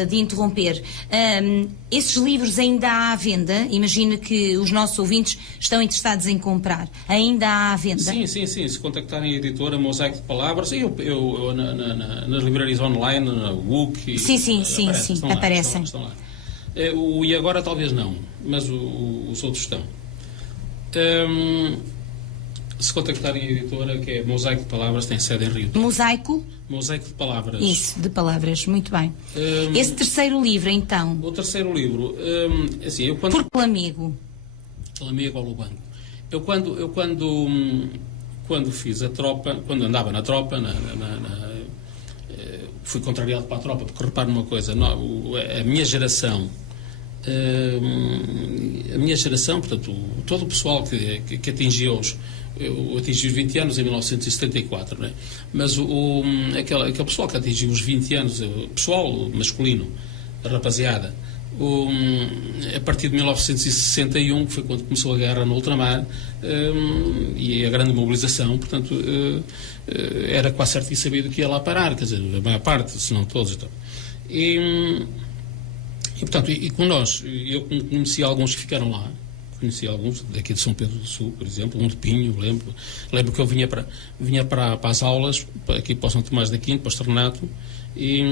de interromper. Esses livros ainda há à venda? Imagino que os nossos ouvintes estão interessados em comprar. Ainda há à venda? Sim. Se contactarem a editora Mosaico de Palavras, eu nas livrarias online, na book... Sim, aparecem. Estão lá. E agora talvez não, mas os outros estão. Se contactarem a editora, que é Mosaico de Palavras, tem sede em Rio. Mosaico de Palavras. Isso, de palavras, muito bem. Esse terceiro livro, então? O terceiro livro, assim, eu quando... Por Lamego. Lamego ao Lubango. Eu quando fiz a tropa, quando andava na tropa, fui contrariado para a tropa, porque repare numa coisa, a minha geração, portanto, todo o pessoal que atingiu eu atingi os 20 anos em 1974, não é? Mas aquele pessoal que atingiu os 20 anos, pessoal masculino, a rapaziada, a partir de 1961, que foi quando começou a guerra no ultramar, e a grande mobilização, portanto, era quase certo e sabido que ia lá parar, quer dizer, a maior parte, se não todos. Então. E portanto, com nós, eu conheci alguns que ficaram lá, conheci alguns daqui de São Pedro do Sul, por exemplo, um de Pinho, lembro que eu vinha para as aulas, aqui para o São Tomás da Quinta, para o Externato, e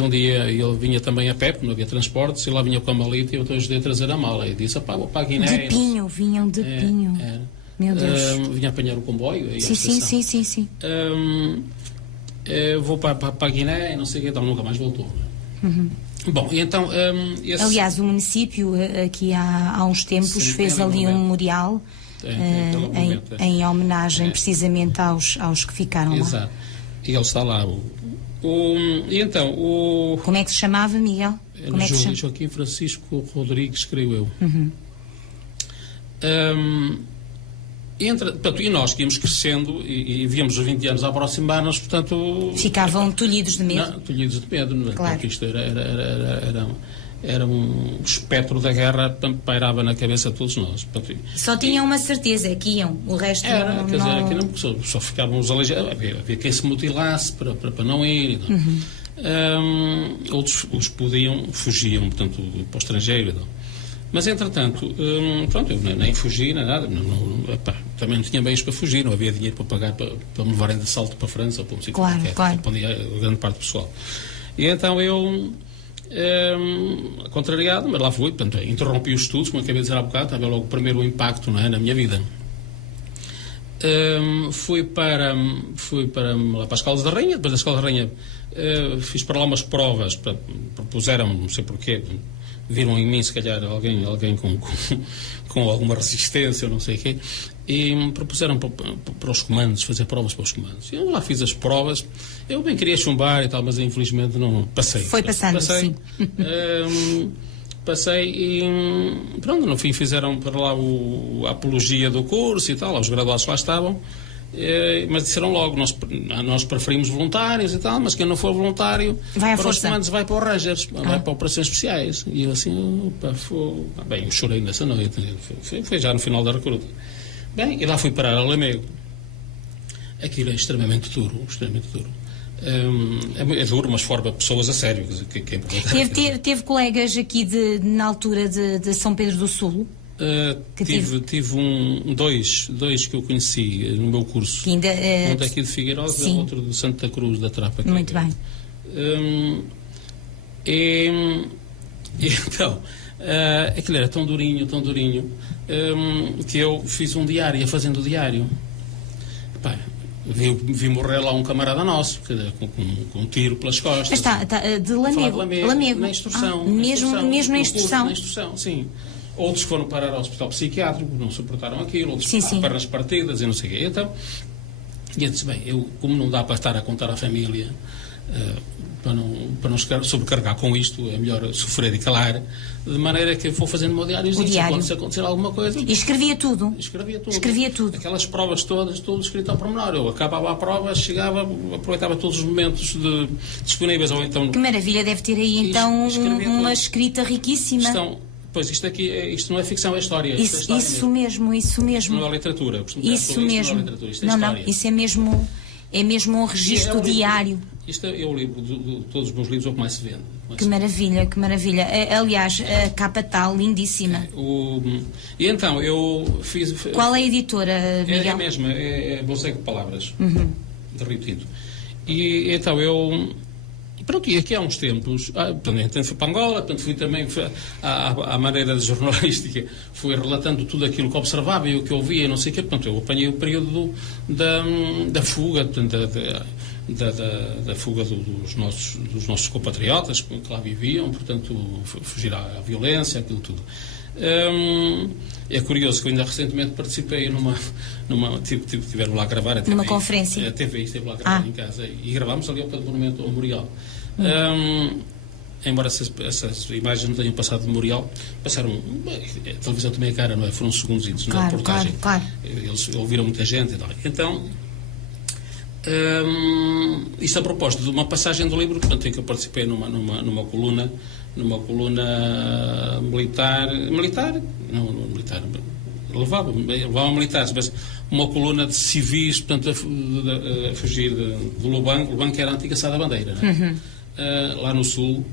um dia ele vinha também a pé, porque não havia transportes, e lá vinha com a maleta e eu ajudei a trazer a mala, e disse: vou para a Guiné. De Pinho, vinham de Pinho. Era. Meu Deus. Vinha apanhar o comboio. Sim. Vou para a Guiné e não sei o que, então nunca mais voltou. Bom, e então... Aliás, o município, aqui há uns tempos, fez ali um memorial em homenagem precisamente aos que ficaram lá. Exato. E ele está lá. E então, como é que se chamava, Miguel? Como é que se chama? Joaquim Francisco Rodrigues, creio eu. Portanto, e nós que íamos crescendo e víamos os 20 anos a aproximar-nos, portanto... Ficavam tolhidos de medo. Não, tolhidos de medo, não é? Claro. Porque isto era um espectro da guerra que pairava na cabeça de todos nós. Portanto, só tinham uma certeza, que iam, o resto era, quer dizer, aqui não, só ficavam os aleijados, havia quem se mutilasse para não ir. Outros fugiam, portanto, para o estrangeiro. Então. Mas, entretanto, pronto, eu nem fugi, nem nada. Também não tinha meios para fugir, não havia dinheiro para pagar para me levarem de assalto para a França ou para um sítio qualquer, claro. A grande parte do pessoal. E então eu, contrariado, mas lá fui, portanto, interrompi os estudos, como acabei de dizer há bocado, estava logo o primeiro impacto, não é, na minha vida. Fui para lá para as Caldas da Rainha. Depois das Caldas da Rainha fiz para lá umas provas, propuseram, não sei porquê, viram em mim se calhar alguém com alguma resistência ou não sei o quê, e me propuseram para os comandos, fazer provas para os comandos. Eu lá fiz as provas, eu bem queria chumbar e tal, mas infelizmente não passei. Foi passando, sim. Passei e pronto, no fim fizeram para lá a apologia do curso e tal, os graduados lá estavam, mas disseram logo, nós preferimos voluntários e tal, mas quem não for voluntário vai para os comandos vai para os Rangers, vai para operações especiais. E eu assim, bem, eu chorei nessa noite, foi já no final da recruta. Bem, e lá fui parar a Lamego. Aquilo é extremamente duro, extremamente duro. É duro, mas forma pessoas a sério. Teve colegas aqui na altura de São Pedro do Sul? Tive dois que eu conheci no meu curso. Um daqui de Figueiredo e outro de Santa Cruz da Trapa. Muito bem. Então, aquilo era tão durinho, que eu fiz um diário, ia fazendo o diário. Vi morrer lá um camarada nosso, com um tiro pelas costas. Mas está de Lamego. Na instrução. Mesmo na instrução. Na instrução, sim. Outros foram parar ao hospital psiquiátrico, não suportaram aquilo, outros com pernas partidas e não sei o quê. Então, eu disse, bem, como não dá para estar a contar à família, para não sobrecarregar com isto, é melhor sofrer e calar, de maneira que eu vou fazendo o meu diário. Se acontecer alguma coisa... E escrevia tudo? Escrevia tudo. Aquelas provas todas, tudo escrito ao pormenor. Eu acabava a prova, chegava, aproveitava todos os momentos disponíveis. Ou então, que maravilha, deve ter aí então uma escrita riquíssima. Pois, isto não é ficção, é história. Isso mesmo. Não é literatura. Isso mesmo. Não é literatura, isto é história. Não, isso é mesmo um registro diário. Isto é o livro de todos os meus livros, é o que mais se vende. Que maravilha. Aliás, a capa está lindíssima. E então, eu fiz... Qual é a editora, Miguel? É a mesma, é Bolseiro de Palavras, de Rio Tinto. E então, eu... Pronto, e aqui há uns tempos, portanto, fui para Angola, portanto, fui também, à maneira de jornalística, fui relatando tudo aquilo que observava e o que ouvia e não sei o quê. Portanto, eu apanhei o período da fuga, portanto, da fuga dos nossos compatriotas que lá viviam, portanto, fugir à violência, aquilo tudo. É curioso que eu ainda recentemente participei tiveram lá a gravar numa conferência. A TV esteve lá a gravar em casa e gravámos ali ao pé do monumento ao Memorial. Embora essas imagens não tenham passado de Memorial, passaram, a televisão também é cara, não é? Foram segundos na reportagem. Claro. Eles ouviram muita gente e tal. Então, isto a propósito de uma passagem do livro, portanto, em que eu participei numa coluna militar, levava militares, mas uma coluna de civis, portanto, a fugir do Lubango, que era a antiga Sá da Bandeira, lá no sul,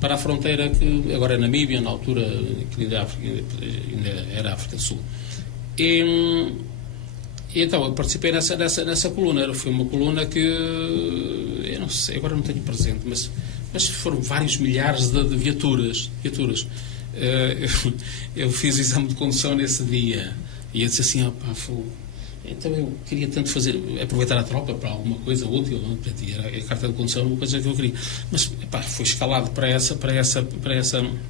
para a fronteira que agora é Namíbia, na altura que ainda era África do Sul. E então eu participei nessa coluna. Foi uma coluna que eu não sei, agora não tenho presente, mas foram vários milhares de viaturas. Eu fiz o exame de condução nesse dia e eu disse assim, então eu queria tanto aproveitar a tropa para alguma coisa útil, não? E a carta de condução é uma coisa que eu queria, mas foi escalado para essa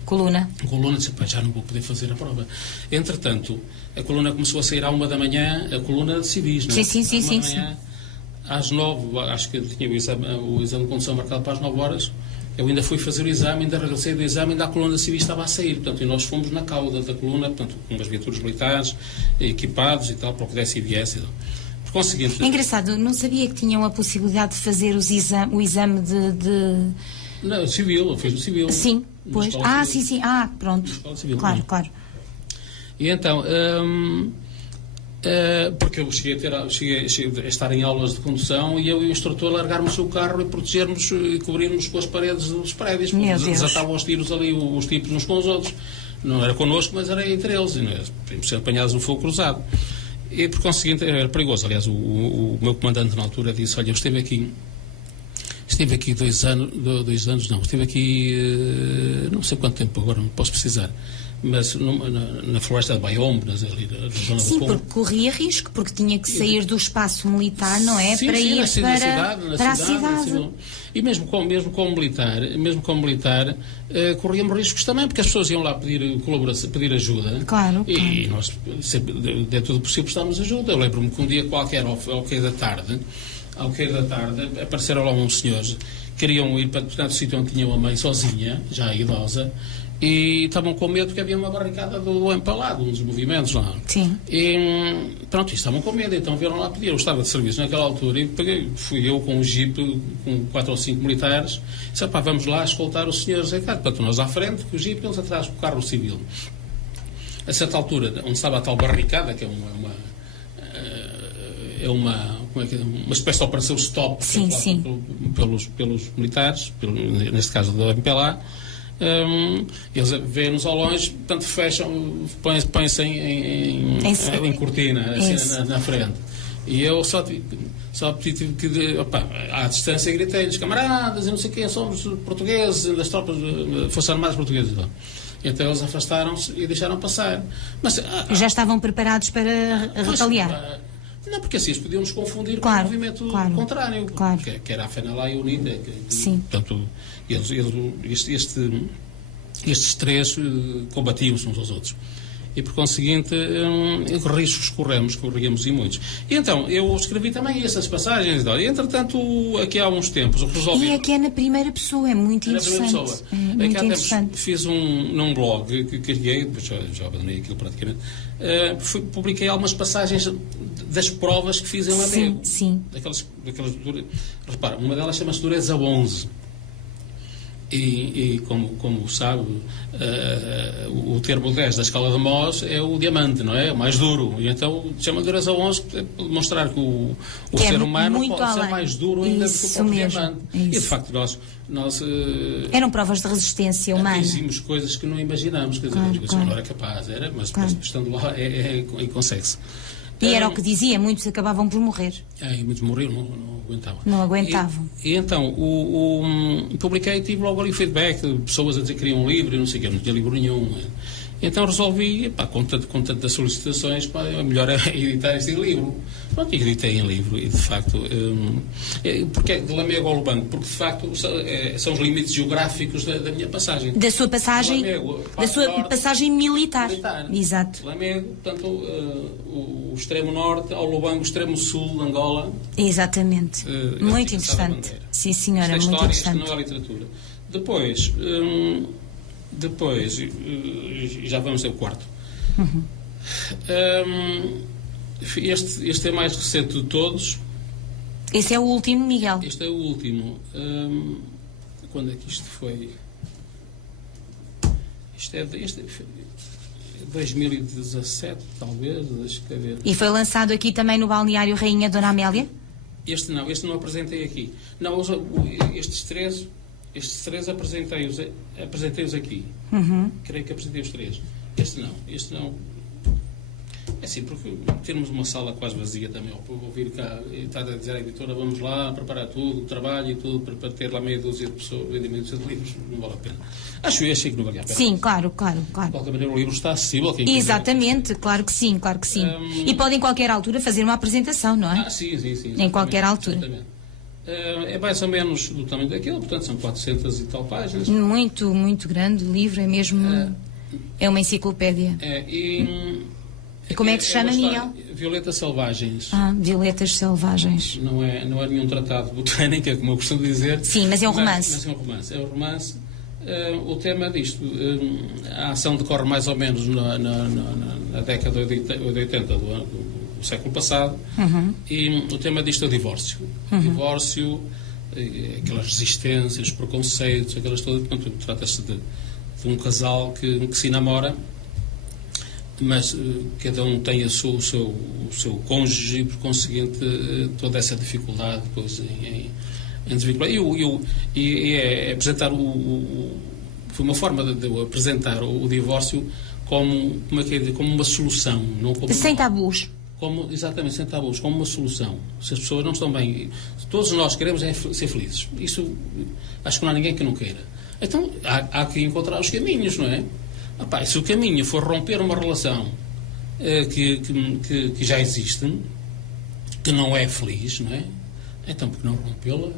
coluna, disse, já não vou poder fazer a prova. Entretanto, a coluna começou a sair à 1 da manhã, a coluna de civis, não é? Sim. Às 9, acho que tinha o exame de condução marcado para as 9 horas. Eu ainda fui fazer o exame, ainda regressei do exame, ainda a coluna civil estava a sair, portanto, e nós fomos na cauda da coluna, portanto, com umas viaturas militares, equipados e tal, para o que desse e viesse. Por conseguinte... É engraçado, não sabia que tinham a possibilidade de fazer o exame de... Não, civil, eu fiz o civil. Sim, pois. Sim. Pronto. Civil, claro. E então... porque eu cheguei a estar em aulas de condução e eu e o instrutor largarmos o carro e protegermos e cobrirmos com as paredes dos prédios. Desatavam os tiros ali, os tipos uns com os outros. Não era connosco, mas era entre eles. Podíamos ser apanhados no fogo cruzado. E por conseguinte era perigoso. Aliás, o meu comandante na altura disse, olha, eu estive aqui 2 anos, estive aqui não sei quanto tempo agora, não posso precisar. mas na floresta de Bayombe, ali na zona sim, do Congo. porque corria risco, porque tinha que sair do espaço militar, não é? Sim, para sim, ir para a cidade. Assim, e mesmo como militar, corríamos riscos também, porque as pessoas iam lá pedir colaboração, pedir ajuda. Claro. E nós, dentro do possível, prestámos ajuda. Eu lembro-me que um dia qualquer, ao cair da tarde, apareceram lá uns senhores, queriam ir para determinado sítio onde tinham a mãe sozinha, já idosa, e estavam com medo porque havia uma barricada do empalado, um dos movimentos lá. Sim. E pronto, estavam com medo, então vieram lá pedir. Eu estava de serviço naquela altura e fui eu com um jipe com 4 ou 5 militares, e disse, vamos lá escoltar os senhores. Portanto, nós à frente, com o jipe, eles atrás com o carro civil. A certa altura, onde estava a tal barricada, que é uma espécie de operação stop, sim, pelos militares, neste caso da MPLA, eles veem-nos ao longe, portanto fecham, põem-se em cortina, assim, na frente. E eu só tive que, à distância, gritei-lhes, camaradas, e não sei quem, somos portugueses, das tropas, Forças Armadas Portuguesas. Então eles afastaram-se e deixaram passar. Mas, já estavam preparados para retaliar? Não, porque assim eles podiam nos confundir com o movimento contrário, que era a FENALA e a UNITA. Sim. Portanto, estes três combatiam-se uns aos outros. E, por conseguinte, riscos corríamos e muitos. E então, eu escrevi também essas passagens. E, entretanto, aqui há uns tempos, resolvi... E aqui é na primeira pessoa, é muito interessante. Fiz num blog que criei, depois já abandonei aquilo praticamente, publiquei algumas passagens das provas que fiz em Lamego. Sim. Daquelas repara, uma delas chama-se Dureza 11. E como sabe, o termo 10 da escala de Mohs é o diamante, não é? O mais duro. E então chama de dureza 11 para demonstrar que o ser humano pode ser mais duro ainda do que o próprio diamante. E de facto nós eram provas de resistência humana. Fizemos coisas que não imaginamos, quer dizer, não era capaz, mas estando lá consegue-se. E era o que dizia, muitos acabavam por morrer. E muitos morreram, não aguentavam. Não aguentavam. E então, publiquei e tive logo ali feedback de pessoas a dizer que queriam um livro e não sei o que, não tinha livro nenhum. Então resolvi, com tanto das solicitações, é melhor editar este livro. Pronto, editei em livro e de facto, porque de Lamego ao Lubango, porque de facto são os limites geográficos da minha passagem. Da sua passagem, passagem militar. Exato. Lamego, portanto, o extremo norte ao Lubango, o extremo sul de Angola. Exatamente. Muito interessante. Sim, senhora, muito interessante. Isto não é literatura. Depois, já vamos ter o quarto. Este é mais recente de todos. Esse é o último, Miguel? Este é o último. Quando é que isto foi? Isto é 2017, talvez. Deixa eu ver. E foi lançado aqui também no balneário Rainha Dona Amélia? Este não apresentei aqui. Não, estes três apresentei-os aqui. Creio que apresentei os três. Este não. É assim, porque termos uma sala quase vazia também, ao ouvir cá e estar a dizer à editora, vamos lá preparar tudo, o trabalho e tudo, para ter lá meia dúzia de pessoas, meia dúzia de livros, não vale a pena. Achei que não valia a pena. Sim, claro. De qualquer maneira, o livro está acessível. Exatamente, claro que sim. E pode em qualquer altura fazer uma apresentação, não é? Sim. Em qualquer altura. Exatamente. É mais ou menos do tamanho daquilo, portanto são 400 e tal páginas. Muito, muito grande o livro, é mesmo... é uma enciclopédia. E como é que se chama, Miguel? Violetas Selvagens. Violetas Selvagens. Não é nenhum tratado de botânica, como eu costumo dizer. Sim, mas é um romance. É um romance. O tema disto, a ação decorre mais ou menos na década de 80 do século passado, e o tema disto é o divórcio. O divórcio, aquelas resistências, preconceitos, aquelas todas. Portanto, trata-se de um casal que se namora, mas cada um tem o seu cônjuge e, por conseguinte, toda essa dificuldade depois em desvincular. E é apresentar foi uma forma de apresentar o divórcio como uma solução, não como sem tabus. Exatamente, sem tabus, como uma solução. Se as pessoas não estão bem, todos nós queremos ser felizes. Isso acho que não há ninguém que não queira. Então há que encontrar os caminhos, não é? Se o caminho for romper uma relação que já existe, que não é feliz, não é? Então, por que não rompê-la?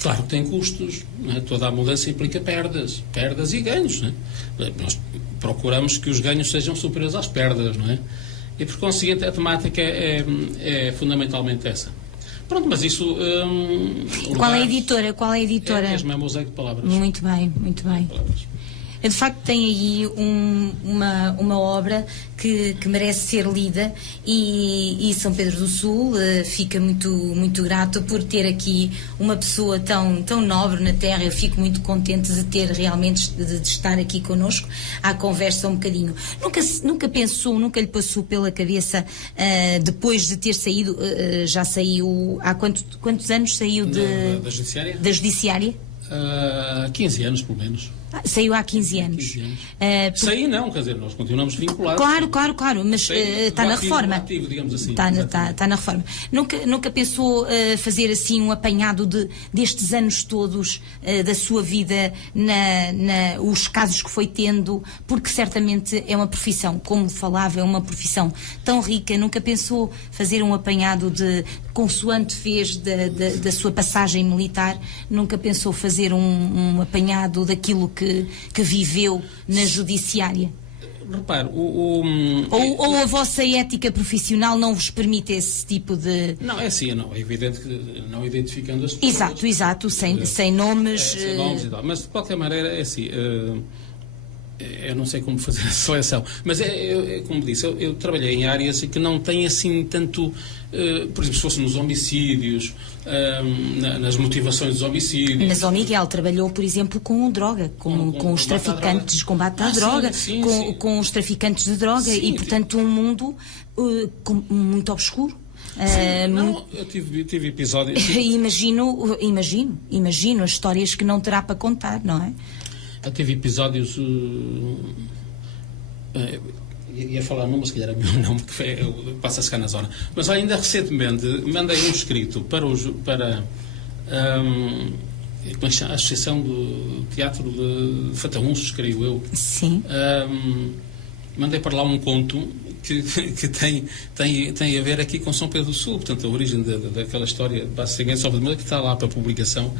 Claro que tem custos, não é? Toda a mudança implica perdas e ganhos, não é? Nós procuramos que os ganhos sejam superiores às perdas, não é? E, por conseguinte, a temática é fundamentalmente essa. Pronto, mas isso... Qual é a editora? É mesmo, é Mosaico de Palavras. Muito bem. De facto, tem aí uma obra que merece ser lida e São Pedro do Sul fica muito grato por ter aqui uma pessoa tão nobre na Terra. Eu fico muito contente de ter realmente de estar aqui connosco à conversa um bocadinho. Nunca lhe passou pela cabeça, depois de ter saído, já saiu, há quantos anos saiu da Judiciária? Da Judiciária? 15 anos, pelo menos. Saiu há 15 anos. Saí não, quer dizer, nós continuamos vinculados. Claro, mas está na reforma. Ativo, digamos assim. Está na reforma. Nunca pensou fazer assim um apanhado destes anos todos da sua vida, os casos que foi tendo, porque certamente é uma profissão, como falava, é uma profissão tão rica. Nunca pensou fazer um apanhado consoante fez da sua passagem militar, nunca pensou fazer um apanhado daquilo que viveu na Judiciária? Repare, ou a vossa ética profissional não vos permite esse tipo de... Não, é assim, não. É evidente que não identificando as pessoas. Exato, sem nomes... Sem nomes e tal. Mas, de qualquer maneira, é assim... eu não sei como fazer a seleção, mas como disse, eu trabalhei em áreas que não têm assim tanto, por exemplo, se fosse nos homicídios, nas motivações dos homicídios. Mas o Miguel trabalhou, por exemplo, com droga, com os traficantes, combate à droga, sim. Com os traficantes de droga, sim, e portanto um mundo muito obscuro. Eu tive episódios. Imagino as histórias que não terá para contar, não é? Eu tive episódios. Ia falar numa, se calhar é meu nome, que passa-se cá na zona. Mas ainda recentemente mandei um escrito para a Associação do Teatro de Fataunços, creio eu. Sim. Mandei para lá um conto que tem a ver aqui com São Pedro do Sul, portanto, a origem daquela história, basicamente, que está lá para publicação.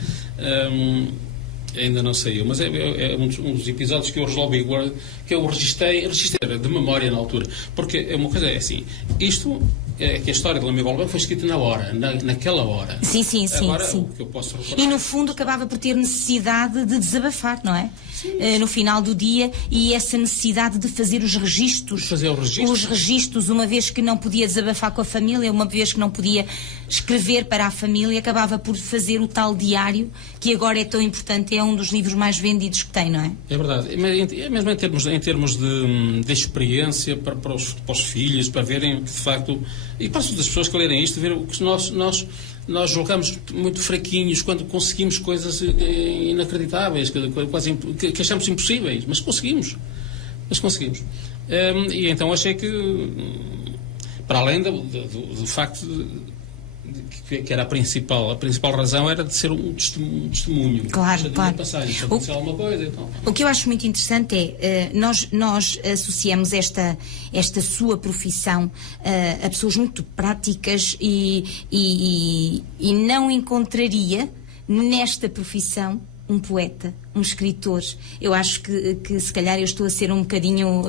Ainda não saiu, mas é um dos episódios que eu registrei de memória na altura, porque é uma coisa, assim, isto é que a história de Lamego Albano foi escrita na hora, naquela hora. Sim. Agora, o que eu posso recordar... E no fundo acabava por ter necessidade de desabafar, não é? Sim. No final do dia, e essa necessidade de fazer os registros. Os registros, uma vez que não podia desabafar com a família, uma vez que não podia escrever para a família, acabava por fazer o tal diário, que agora é tão importante, é um dos livros mais vendidos que tem, não é? É verdade, mesmo em termos de experiência para os filhos, para verem que de facto, e para as pessoas que lerem isto, ver o que nós julgamos muito fraquinhos quando conseguimos coisas inacreditáveis, que achamos impossíveis, mas conseguimos. E então achei que, para além do facto que era a principal razão era de ser um testemunho. Claro. Passagem, se acontecer alguma coisa, então. O que eu acho muito interessante é nós associamos esta sua profissão a pessoas muito práticas e não encontraria nesta profissão um poeta, um escritor. Eu acho que se calhar eu estou a ser um bocadinho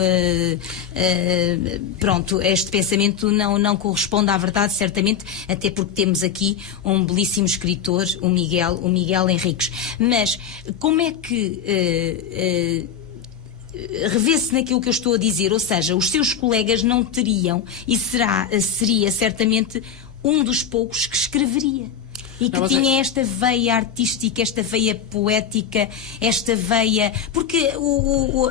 pronto, este pensamento não corresponde à verdade, certamente, até porque temos aqui um belíssimo escritor, o Miguel Henriques. Mas como é que revê-se naquilo que eu estou a dizer, ou seja, os seus colegas não teriam, e seria certamente um dos poucos que escreveria e que tinha esta veia artística, esta veia poética, esta veia... Porque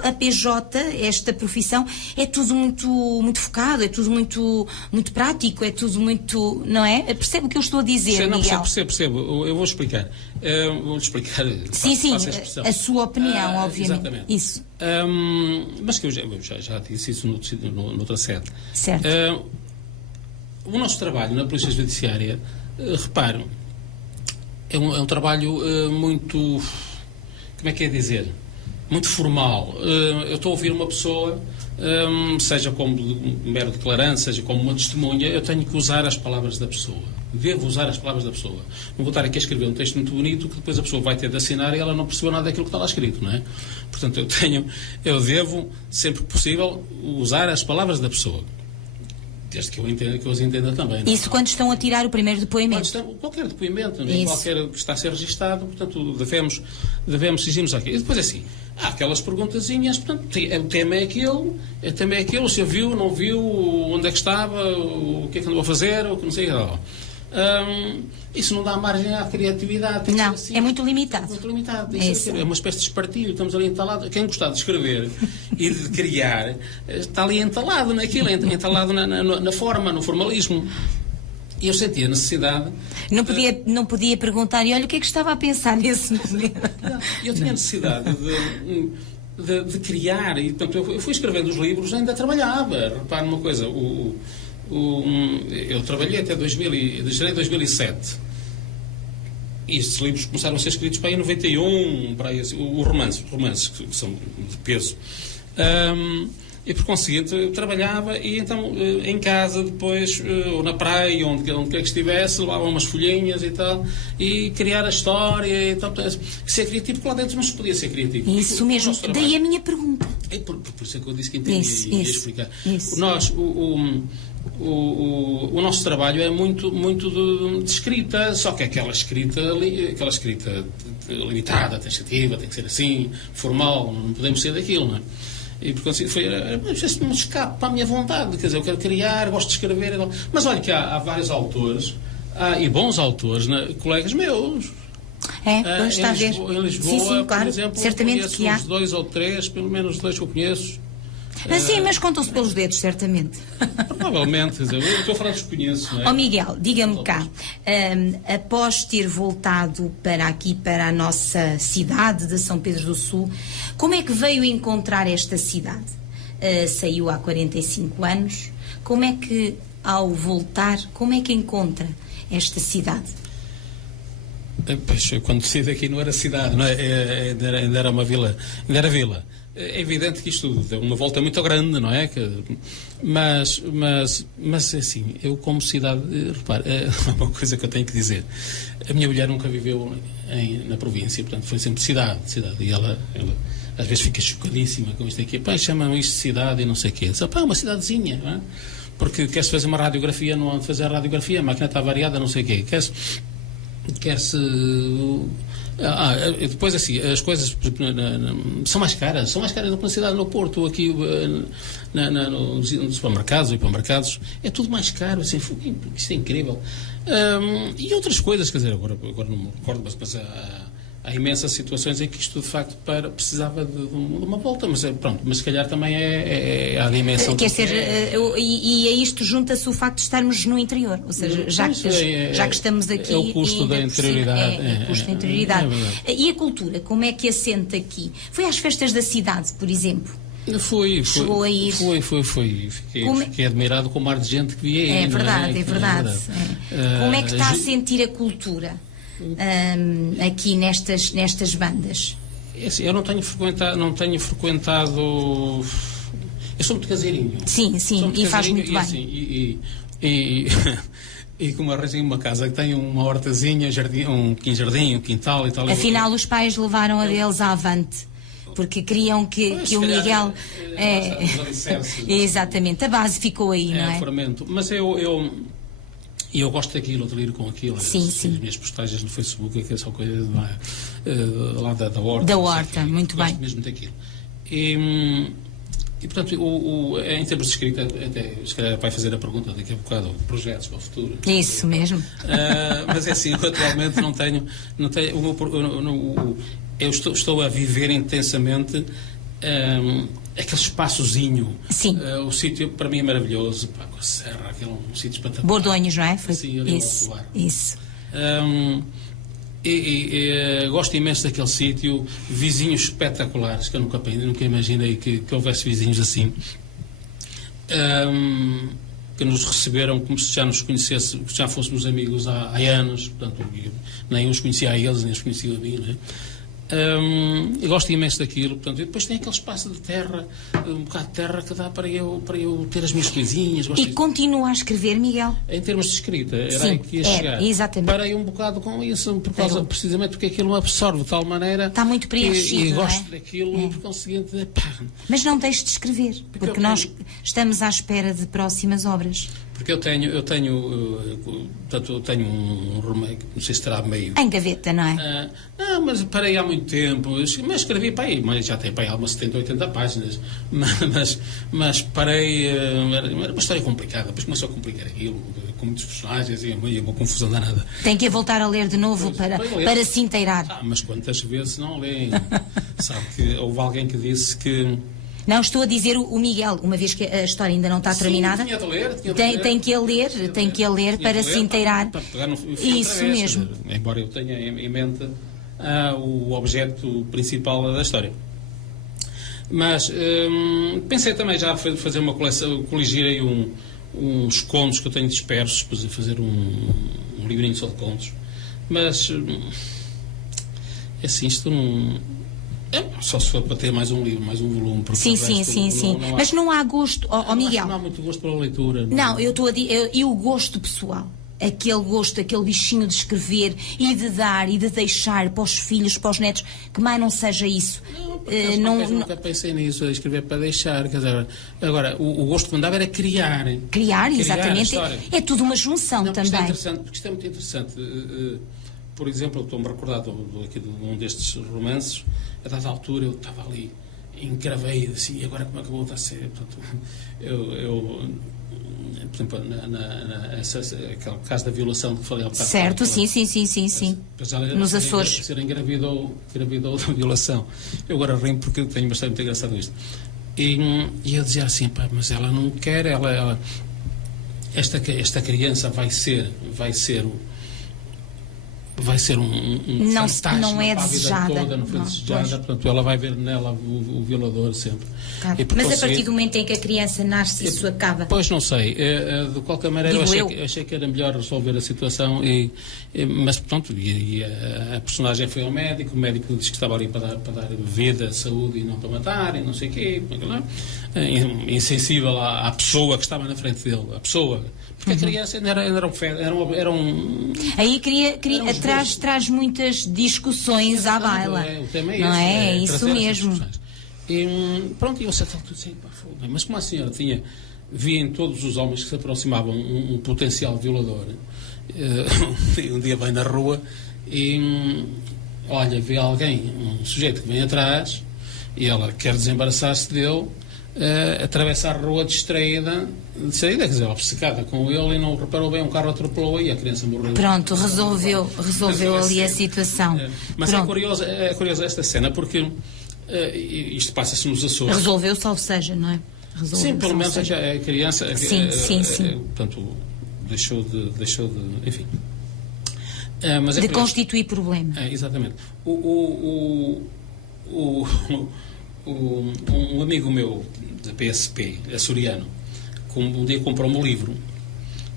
a PJ, esta profissão, é tudo muito focado, é tudo muito prático, é tudo muito... Não é? Percebe o que eu estou a dizer, Miguel? Percebo. Eu vou explicar. Vou-lhe explicar. Sim, a sua opinião, obviamente. Exatamente. Isso. Mas que eu já disse isso noutra sede. Certo. O nosso trabalho na Polícia Judiciária, reparo, é um trabalho muito, como é que é dizer, muito formal. Eu estou a ouvir uma pessoa, seja como um mero declarante, seja como uma testemunha, eu tenho que usar as palavras da pessoa. Devo usar as palavras da pessoa. Não vou estar aqui a escrever um texto muito bonito que depois a pessoa vai ter de assinar e ela não percebeu nada daquilo que está lá escrito, não é? Portanto, eu devo, sempre que possível, usar as palavras da pessoa. Desde que eu as entenda também. Não? Isso quando estão a tirar o primeiro depoimento? Qualquer depoimento, qualquer que está a ser registado, portanto, devemos exigirmos aqui. E depois, assim, há aquelas perguntazinhas, portanto, o tema é aquele, o senhor viu, não viu, onde é que estava, o que é que andou a fazer, o que não sei o que. Isso não dá margem à criatividade. Não, assim, é muito limitado. É muito limitado. É uma espécie de espartilho. Estamos ali entalados. Quem gostar de escrever e de criar está ali entalado naquilo, entalado na forma, no formalismo. E eu sentia a necessidade... Não podia perguntar, e olha, o que é que estava a pensar nesse momento? Eu tinha necessidade de criar, e portanto eu fui escrevendo os livros, ainda trabalhava. Repare uma coisa, eu trabalhei até janeiro de 2007. E estes livros começaram a ser escritos para aí em 91, para aí, os romances que são de peso. E por conseguinte eu trabalhava e então em casa depois, ou na praia, onde quer que estivesse, levava umas folhinhas e tal, e criar a história e tal. Ser criativo, porque lá dentro não se podia ser criativo. Isso mesmo, daí a minha pergunta. Por isso é que eu disse que entendia e ia explicar. Isso. O nosso trabalho é muito de escrita, só que aquela escrita limitada, taxativa, tem que ser assim, formal, não podemos ser daquilo, não é? E porque foi um escape para a minha vontade, quer dizer, eu quero criar, gosto de escrever, mas olha que há vários autores, e bons autores, colegas meus. Está a ver. Em Lisboa, sim, claro, por exemplo, certamente que há. Uns 2 ou 3, pelo menos 2 que eu conheço. Sim, mas contam-se pelos dedos, certamente. Provavelmente, quer dizer, eu estou a falar dos que conheço, não é? Miguel, diga-me cá, após ter voltado para a nossa cidade de São Pedro do Sul, como é que veio encontrar esta cidade? Saiu há 45 anos, como é que, ao voltar, como é que encontra esta cidade? Pois, quando saí daqui não era cidade, não é? Ainda era uma vila, ainda era vila. É evidente que isto deu uma volta muito grande, não é? Mas assim, eu como cidade, repare, é uma coisa que eu tenho que dizer. A minha mulher nunca viveu na província, portanto foi sempre cidade. E ela às vezes fica chocadíssima com isto aqui. Pá, chamam isto de cidade e não sei o quê. Diz, pá, é uma cidadezinha, não é? Porque quer-se fazer uma radiografia, não há de fazer a radiografia, a máquina está variada, não sei o quê. Quer-se depois assim, as coisas são mais caras do que na cidade, no Porto, aqui nos supermercados e hipermercados, é tudo mais caro, assim, isto é incrível. E outras coisas, quer dizer, agora não me recordo, mas há imensas situações em que isto de facto precisava de uma volta, mas pronto, mas se calhar também é a dimensão. Quer dizer, e a isto junta-se o facto de estarmos no interior, ou seja, já que estamos aqui. É o custo da interioridade. É o custo da interioridade. E a cultura, como é que assenta aqui? Foi às festas da cidade, por exemplo? Chegou a ir. Fiquei admirado com o mar de gente que via aí. É verdade. Como é que está a sentir a cultura aqui nestas bandas? É assim, eu não tenho frequentado. Eu sou muito caseirinho. Sim, e faz muito bem. Assim, e como arranjei uma casa que tem uma hortazinha, um quintal e tal. Afinal, os pais levaram a deles avante, porque queriam que o Miguel. Exatamente, a base ficou aí, não é? Fermento. Mas eu gosto daquilo, de lir com aquilo. Sim. As minhas postagens no Facebook, que é só coisa lá da horta. Da horta, muito bem. Gosto mesmo daquilo. E portanto, em termos de escrita, até se calhar vai fazer a pergunta daqui a bocado, projetos para o futuro. Isso mesmo. Mas é assim, eu atualmente não tenho eu estou a viver intensamente aquele espaçozinho. Sim. O sítio para mim é maravilhoso, com a serra, aquele um sítio espetacular. Bordonhos, não é? Sim, ali isso. Gosto imenso daquele sítio, vizinhos espetaculares, que eu nunca imaginei que houvesse vizinhos assim, que nos receberam como se já nos conhecesse, que já fôssemos amigos há anos, portanto, nem os conhecia a eles, nem os conhecia a mim, não é? Eu gosto imenso daquilo, portanto, e depois tem aquele espaço de terra, um bocado de terra que dá para eu ter as minhas coisinhas. E continua a escrever, Miguel? Em termos de escrita, era sim, aí que ia chegar. Exatamente. Parei um bocado com isso, precisamente porque aquilo me absorve de tal maneira. Está muito preenchido. E gosto daquilo e por conseguinte. Pá. Mas não deixe de escrever, porque nós estamos à espera de próximas obras. Porque eu tenho um remake, não sei se terá meio. Em gaveta, não é? Não, mas parei há muito tempo. Mas escrevi para aí, mas já tem para aí algumas 70, 80 páginas. Mas parei. Era uma história complicada, depois começou a complicar aquilo, com muitos personagens e uma confusão danada. Tem que voltar a ler de novo para se inteirar. Mas quantas vezes não leem? Sabe que houve alguém que disse que. Não, estou a dizer o Miguel, uma vez que a história ainda não está terminada. Tinha de ler, tem que a ler para se inteirar. Para pegar no fio Isso mesmo. Embora eu tenha em mente o objeto principal da história. Mas pensei também já fazer uma coleção, coligir aí uns contos que eu tenho dispersos, depois fazer um livrinho só de contos. Mas assim, isto não. Só se for para ter mais um livro, mais um volume. Sim. Mas não há gosto, Miguel. Não há muito gosto pela leitura. Não, eu estou a dizer, e o gosto pessoal? Aquele gosto, aquele bichinho de escrever e de dar e de deixar para os filhos, para os netos, que mais não seja isso. Nunca pensei nisso, escrever para deixar. Quer dizer, agora, o gosto que me dava era criar. Criar, exatamente. É tudo uma junção também. Isto é interessante, porque isto é muito interessante. Por exemplo, eu estou-me a recordar de um destes romances. A dada altura eu estava ali, encravei assim, e agora como é que eu vou estar a ser? Portanto, por exemplo, aquele caso da violação que falei há bocado. Certo, sim. Nos Açores. Ser engravidou da violação. Eu agora rimo porque tenho bastante muito engraçado isto. E eu dizia assim, pá, mas ela não quer, esta criança vai ser um fantasma não é para a vida desejada. toda, não foi desejada, portanto ela vai ver nela o violador sempre. Claro. Mas a partir do momento em que a criança nasce, isso acaba. Pois não sei, de qualquer maneira eu achei que era melhor resolver a situação, mas pronto, a personagem foi ao médico, o médico disse que estava ali para dar vida, saúde e não para matar, e não sei o quê, insensível à pessoa que estava na frente dele, a pessoa. Porque a criança ainda era um... Aí traz muitas discussões à baila. O tema é não esse, é isso mesmo. E pronto, eu acertei tudo assim, mas como a senhora via em todos os homens que se aproximavam um potencial violador, um dia vem na rua e olha, vê alguém, um sujeito que vem atrás e ela quer desembaraçar-se dele, atravessa a rua distraída, quer dizer, obcecada com ele, e não reparou bem, um carro atropelou e a criança morreu. Pronto, resolveu ali a situação. Mas é curiosa esta cena, porque isto passa-se nos Açores. Resolveu, salvo seja, não é? Sim, pelo menos a criança sim. portanto, deixou de enfim. Mas de constituir problema. Exatamente. Um amigo meu da PSP, açoriano, um dia comprou-me um livro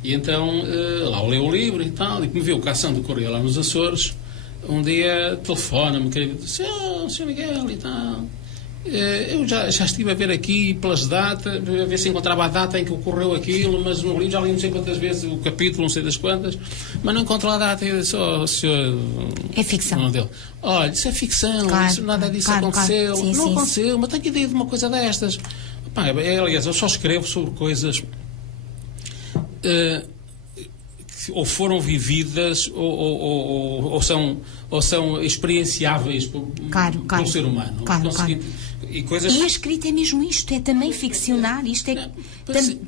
e então lá leu o livro e tal, e que me viu caçando correio lá nos Açores, um dia telefona-me, disse, Sr. Miguel e tal, eu já estive a ver aqui pelas datas, a ver se encontrava a data em que ocorreu aquilo, mas no livro já li não sei quantas vezes o capítulo, não sei das quantas, mas não encontrou a data. Eu disse, senhor... É ficção. Olha, isso é ficção, claro, nada disso aconteceu. Claro. Sim, aconteceu, mas tenho ideia de uma coisa destas. Aliás, eu só escrevo sobre coisas que ou foram vividas ou são experienciáveis pelo ser humano. Claro. E a escrita é mesmo isto, é também ficcionar, isto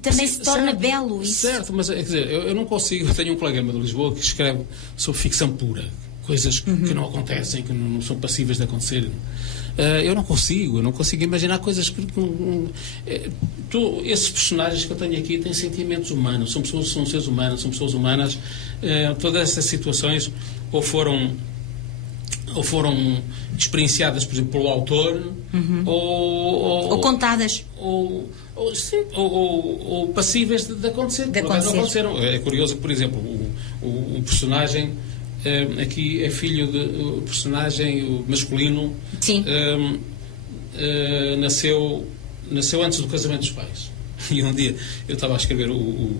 também se torna belo isso. Certo, mas quer dizer, eu não consigo, eu tenho um colega de Lisboa que escreve sobre ficção pura, coisas que não acontecem, que não são passíveis de acontecer. Eu não consigo imaginar coisas que esses personagens que eu tenho aqui têm sentimentos humanos, são seres humanos, são pessoas humanas. Todas essas situações ou foram experienciadas, por exemplo, pelo autor, ou contadas, ou passíveis de acontecer. Aconteceram. É curioso que, por exemplo, o personagem aqui é filho do personagem masculino. Sim. Nasceu antes do casamento dos pais. E um dia eu estava a escrever o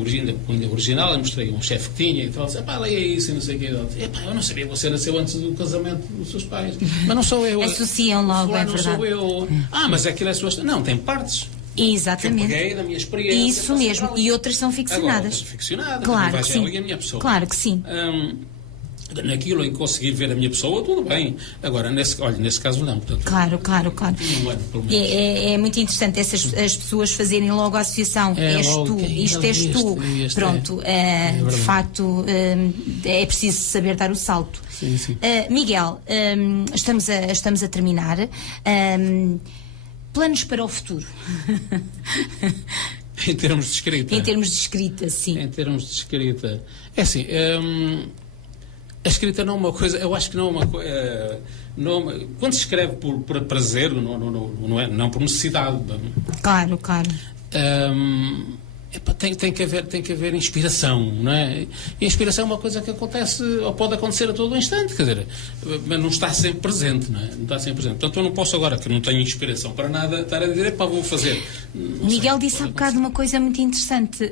original, eu mostrei um chefe que tinha e falou assim, leia isso e não sei o que. Eu não sabia que você nasceu antes do casamento dos seus pais. Mas não sou eu. Associam logo, é não verdade. Sou eu. Mas aquilo é sua... Não, tem partes. Exatamente. Que eu peguei da minha experiência. Isso mesmo. E outras são ficcionadas. Agora, outras ficcionadas. Claro que sim. A minha pessoa. Claro que sim. Naquilo em conseguir ver a minha pessoa, tudo bem. Agora, nesse caso não. Portanto, claro. Um ano, pelo menos. É muito interessante as pessoas fazerem logo a associação. És tu, isto és tu. Pronto, de facto, é preciso saber dar o salto. Sim. Miguel, estamos a terminar. Planos para o futuro? Em termos de escrita? Em termos de escrita, sim. Em termos de escrita. É assim... A escrita não é uma coisa, eu acho que não é uma coisa. Quando se escreve por prazer, não por necessidade. Claro. Tem que haver inspiração, não é? E a inspiração é uma coisa que acontece, ou pode acontecer a todo instante, quer dizer, mas não está sempre presente, não é? Não está sempre presente. Portanto, eu não posso agora, que não tenho inspiração para nada, estar a dizer, vou fazer. Miguel disse há bocado uma coisa muito interessante.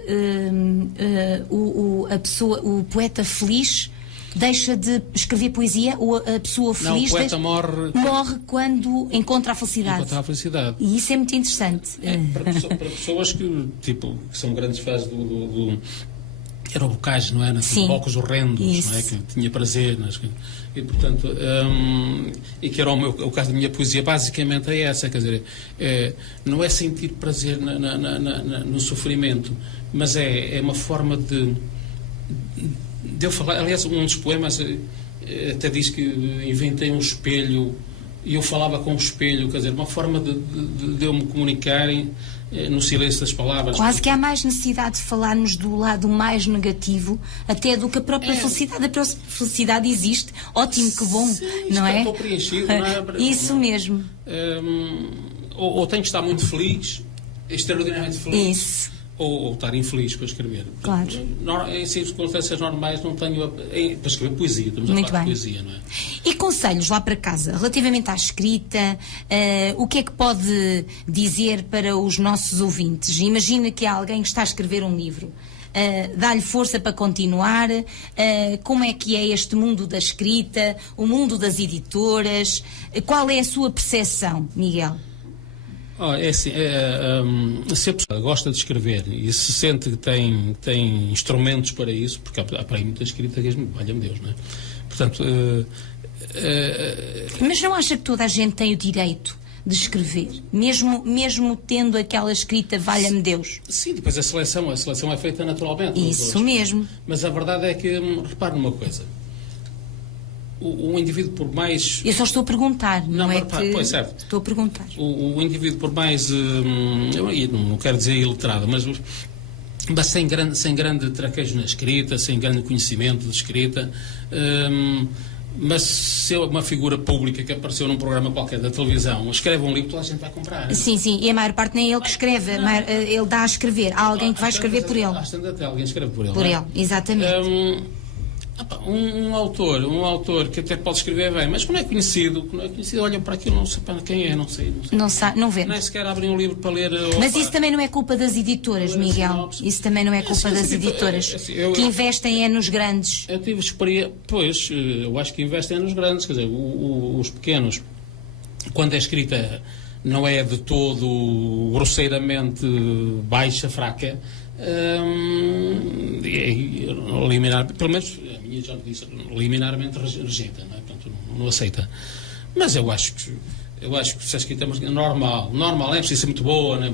O poeta feliz deixa de escrever poesia, ou a pessoa feliz o poeta morre quando encontra a felicidade. E isso é muito interessante. Para pessoas que são grandes fãs era o Bocage, não é? Bocos horrendos, não é? Que tinha prazer e portanto e que era o caso da minha poesia, basicamente é essa, quer dizer, não é sentir prazer no sofrimento, mas é uma forma de eu falar. Aliás, um dos poemas até diz que inventei um espelho e eu falava com o espelho, quer dizer, uma forma de eu me comunicar no silêncio das palavras. Quase que há mais necessidade de falarmos do lado mais negativo até do que a própria felicidade. A própria felicidade existe. Ótimo, que bom, não é? Estou preenchido, não é? Isso mesmo. Ou tenho que estar muito feliz, extraordinariamente feliz. Isso. Ou estar infeliz para escrever. Claro. Em circunstâncias normais não tenho para escrever poesia. Estamos muito a falar bem. de poesia, não é? E conselhos lá para casa, relativamente à escrita, o que é que pode dizer para os nossos ouvintes? Imagina que há alguém que está a escrever um livro. Dá-lhe força para continuar. Como é que é este mundo da escrita, o mundo das editoras? Qual é a sua percepção, Miguel? É assim, se a pessoa gosta de escrever e se sente que tem instrumentos para isso, porque há para aí muita escrita que valha-me Deus, não é? Portanto... Mas não acha que toda a gente tem o direito de escrever? Mesmo tendo aquela escrita, valha-me Deus? Sim, depois a seleção é feita naturalmente. Isso mesmo. Mas a verdade é que, repare numa coisa, o indivíduo, por mais... Eu só estou a perguntar, não é que... Pois, certo. Estou a perguntar. O indivíduo, por mais... eu não quero dizer iletrado, mas sem grande traquejo na escrita, sem grande conhecimento de escrita, mas se é uma figura pública que apareceu num programa qualquer da televisão, escreve um livro, toda a gente vai comprar. Sim, e a maior parte nem é ele que escreve, ele dá a escrever. Há alguém que vai escrever por ele. Até alguém escreve por ele. Por ele, exatamente. Um autor que até pode escrever bem, mas quando é conhecido, olha para aquilo, não sei para quem é, não sei. Não vê. Nem sequer abrem um livro para ler. Mas isso também não é culpa das editoras, Miguel. Isso também não é culpa das editoras. Que investem nos grandes. Eu tive experiência. Pois, eu acho que investem nos grandes, quer dizer, os pequenos, quando é escrita, não é de todo grosseiramente baixa, fraca. Pelo menos a minha já me disse, liminarmente rejeita, não é? Portanto, não aceita. Mas eu acho que se a escrita é normal, é preciso ser muito boa, né?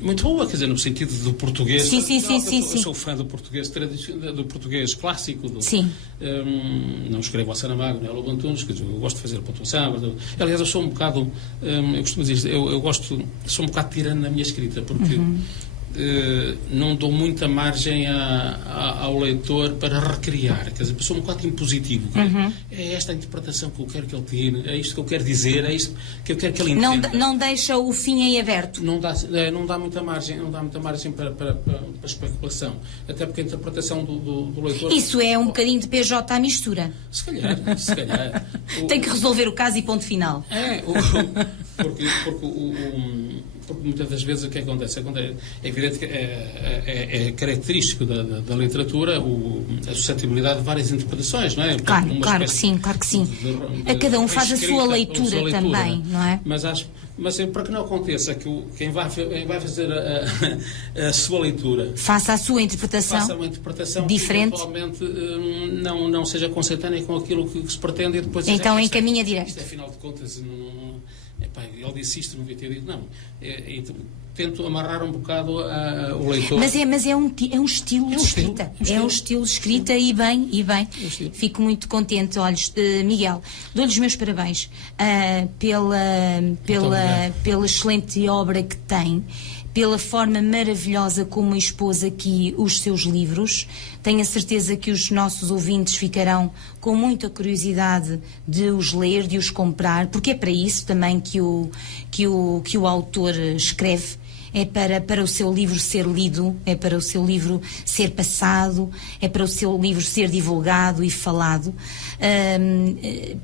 Muito boa, quer dizer, no sentido do português. Sim. Eu sou fã do português tradicional, do português clássico. Não escrevo a Saramago, não é Lobo Antunes, quer dizer, eu gosto de fazer a pontuação. Aliás, eu sou um bocado, eu costumo dizer, sou um bocado tirano na minha escrita, porque não dou muita margem ao leitor para recriar, quer dizer, sou um bocado impositivo. É esta a interpretação que eu quero que ele tire, é isto que eu quero dizer, é isto que eu quero que ele entenda. Não deixa o fim em aberto. Não dá muita margem para especulação, até porque a interpretação do leitor... Isso é um bocadinho de PJ à mistura. Se calhar. Tem que resolver o caso e ponto final. Porque muitas das vezes o que acontece? É evidente que é característico da literatura a suscetibilidade de várias interpretações, não é? Claro que sim. Cada um faz a sua leitura também, não é? Mas para que não aconteça que quem vai fazer a sua leitura faça a sua interpretação, faça uma interpretação diferente, que eventualmente não seja consentânea com aquilo que se pretende e depois então encaminha direto. Isto, afinal de contas, ele disse isto, não devia ter dito. Não. Tento amarrar um bocado o leitor. Mas é um estilo de escrita. É um estilo de escrita e bem. Fico muito contente. Olha, Miguel, dou-lhe os meus parabéns pela excelente obra que tem, pela forma maravilhosa como expôs aqui os seus livros. Tenho a certeza que os nossos ouvintes ficarão com muita curiosidade de os ler, de os comprar, porque é para isso também que o autor escreve. É para o seu livro ser lido, é para o seu livro ser passado, é para o seu livro ser divulgado e falado.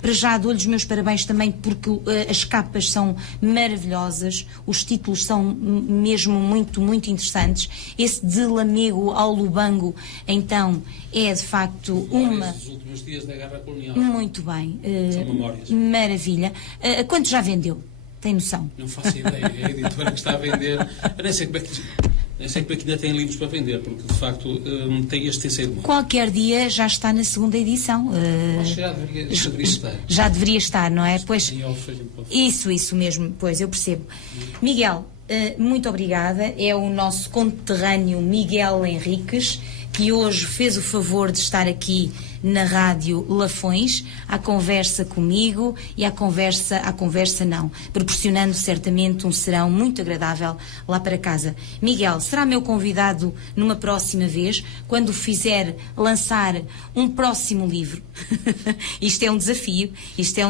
Para já dou-lhe os meus parabéns também porque as capas são maravilhosas, os títulos são mesmo muito, muito interessantes. Esse de Lamego ao Lubango, então, é de facto uma... Os últimos dias da Guerra Colonial. Muito bem. São memórias. Maravilha. Quanto já vendeu? Tem noção? Não faço ideia. É a editora que está a vender. Eu nem sei como é que ainda tem livros para vender, porque de facto este tem saído muito. Qualquer dia já está na segunda edição. Já deveria estar. Já deveria estar, não é? Pois, isso mesmo, pois, eu percebo. Miguel, muito obrigada. É o nosso conterrâneo Miguel Henriques, que hoje fez o favor de estar aqui na Rádio Lafões, à conversa comigo e proporcionando certamente um serão muito agradável lá para casa. Miguel, será meu convidado numa próxima vez, quando fizer lançar um próximo livro. Isto é um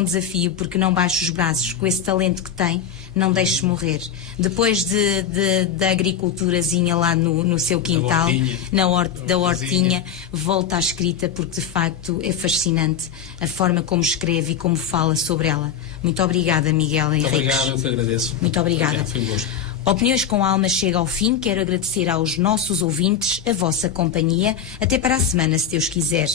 desafio, porque não baixo os braços com esse talento que tem, não deixe morrer. Depois da agriculturazinha lá no seu quintal, da hortinha, volta à escrita, porque de facto é fascinante a forma como escreve e como fala sobre ela. Muito obrigada, Miguel Henriques. Muito obrigado, eu que agradeço. Muito obrigada. Foi um gosto. Opiniões com Alma chega ao fim. Quero agradecer aos nossos ouvintes a vossa companhia. Até para a semana, se Deus quiser.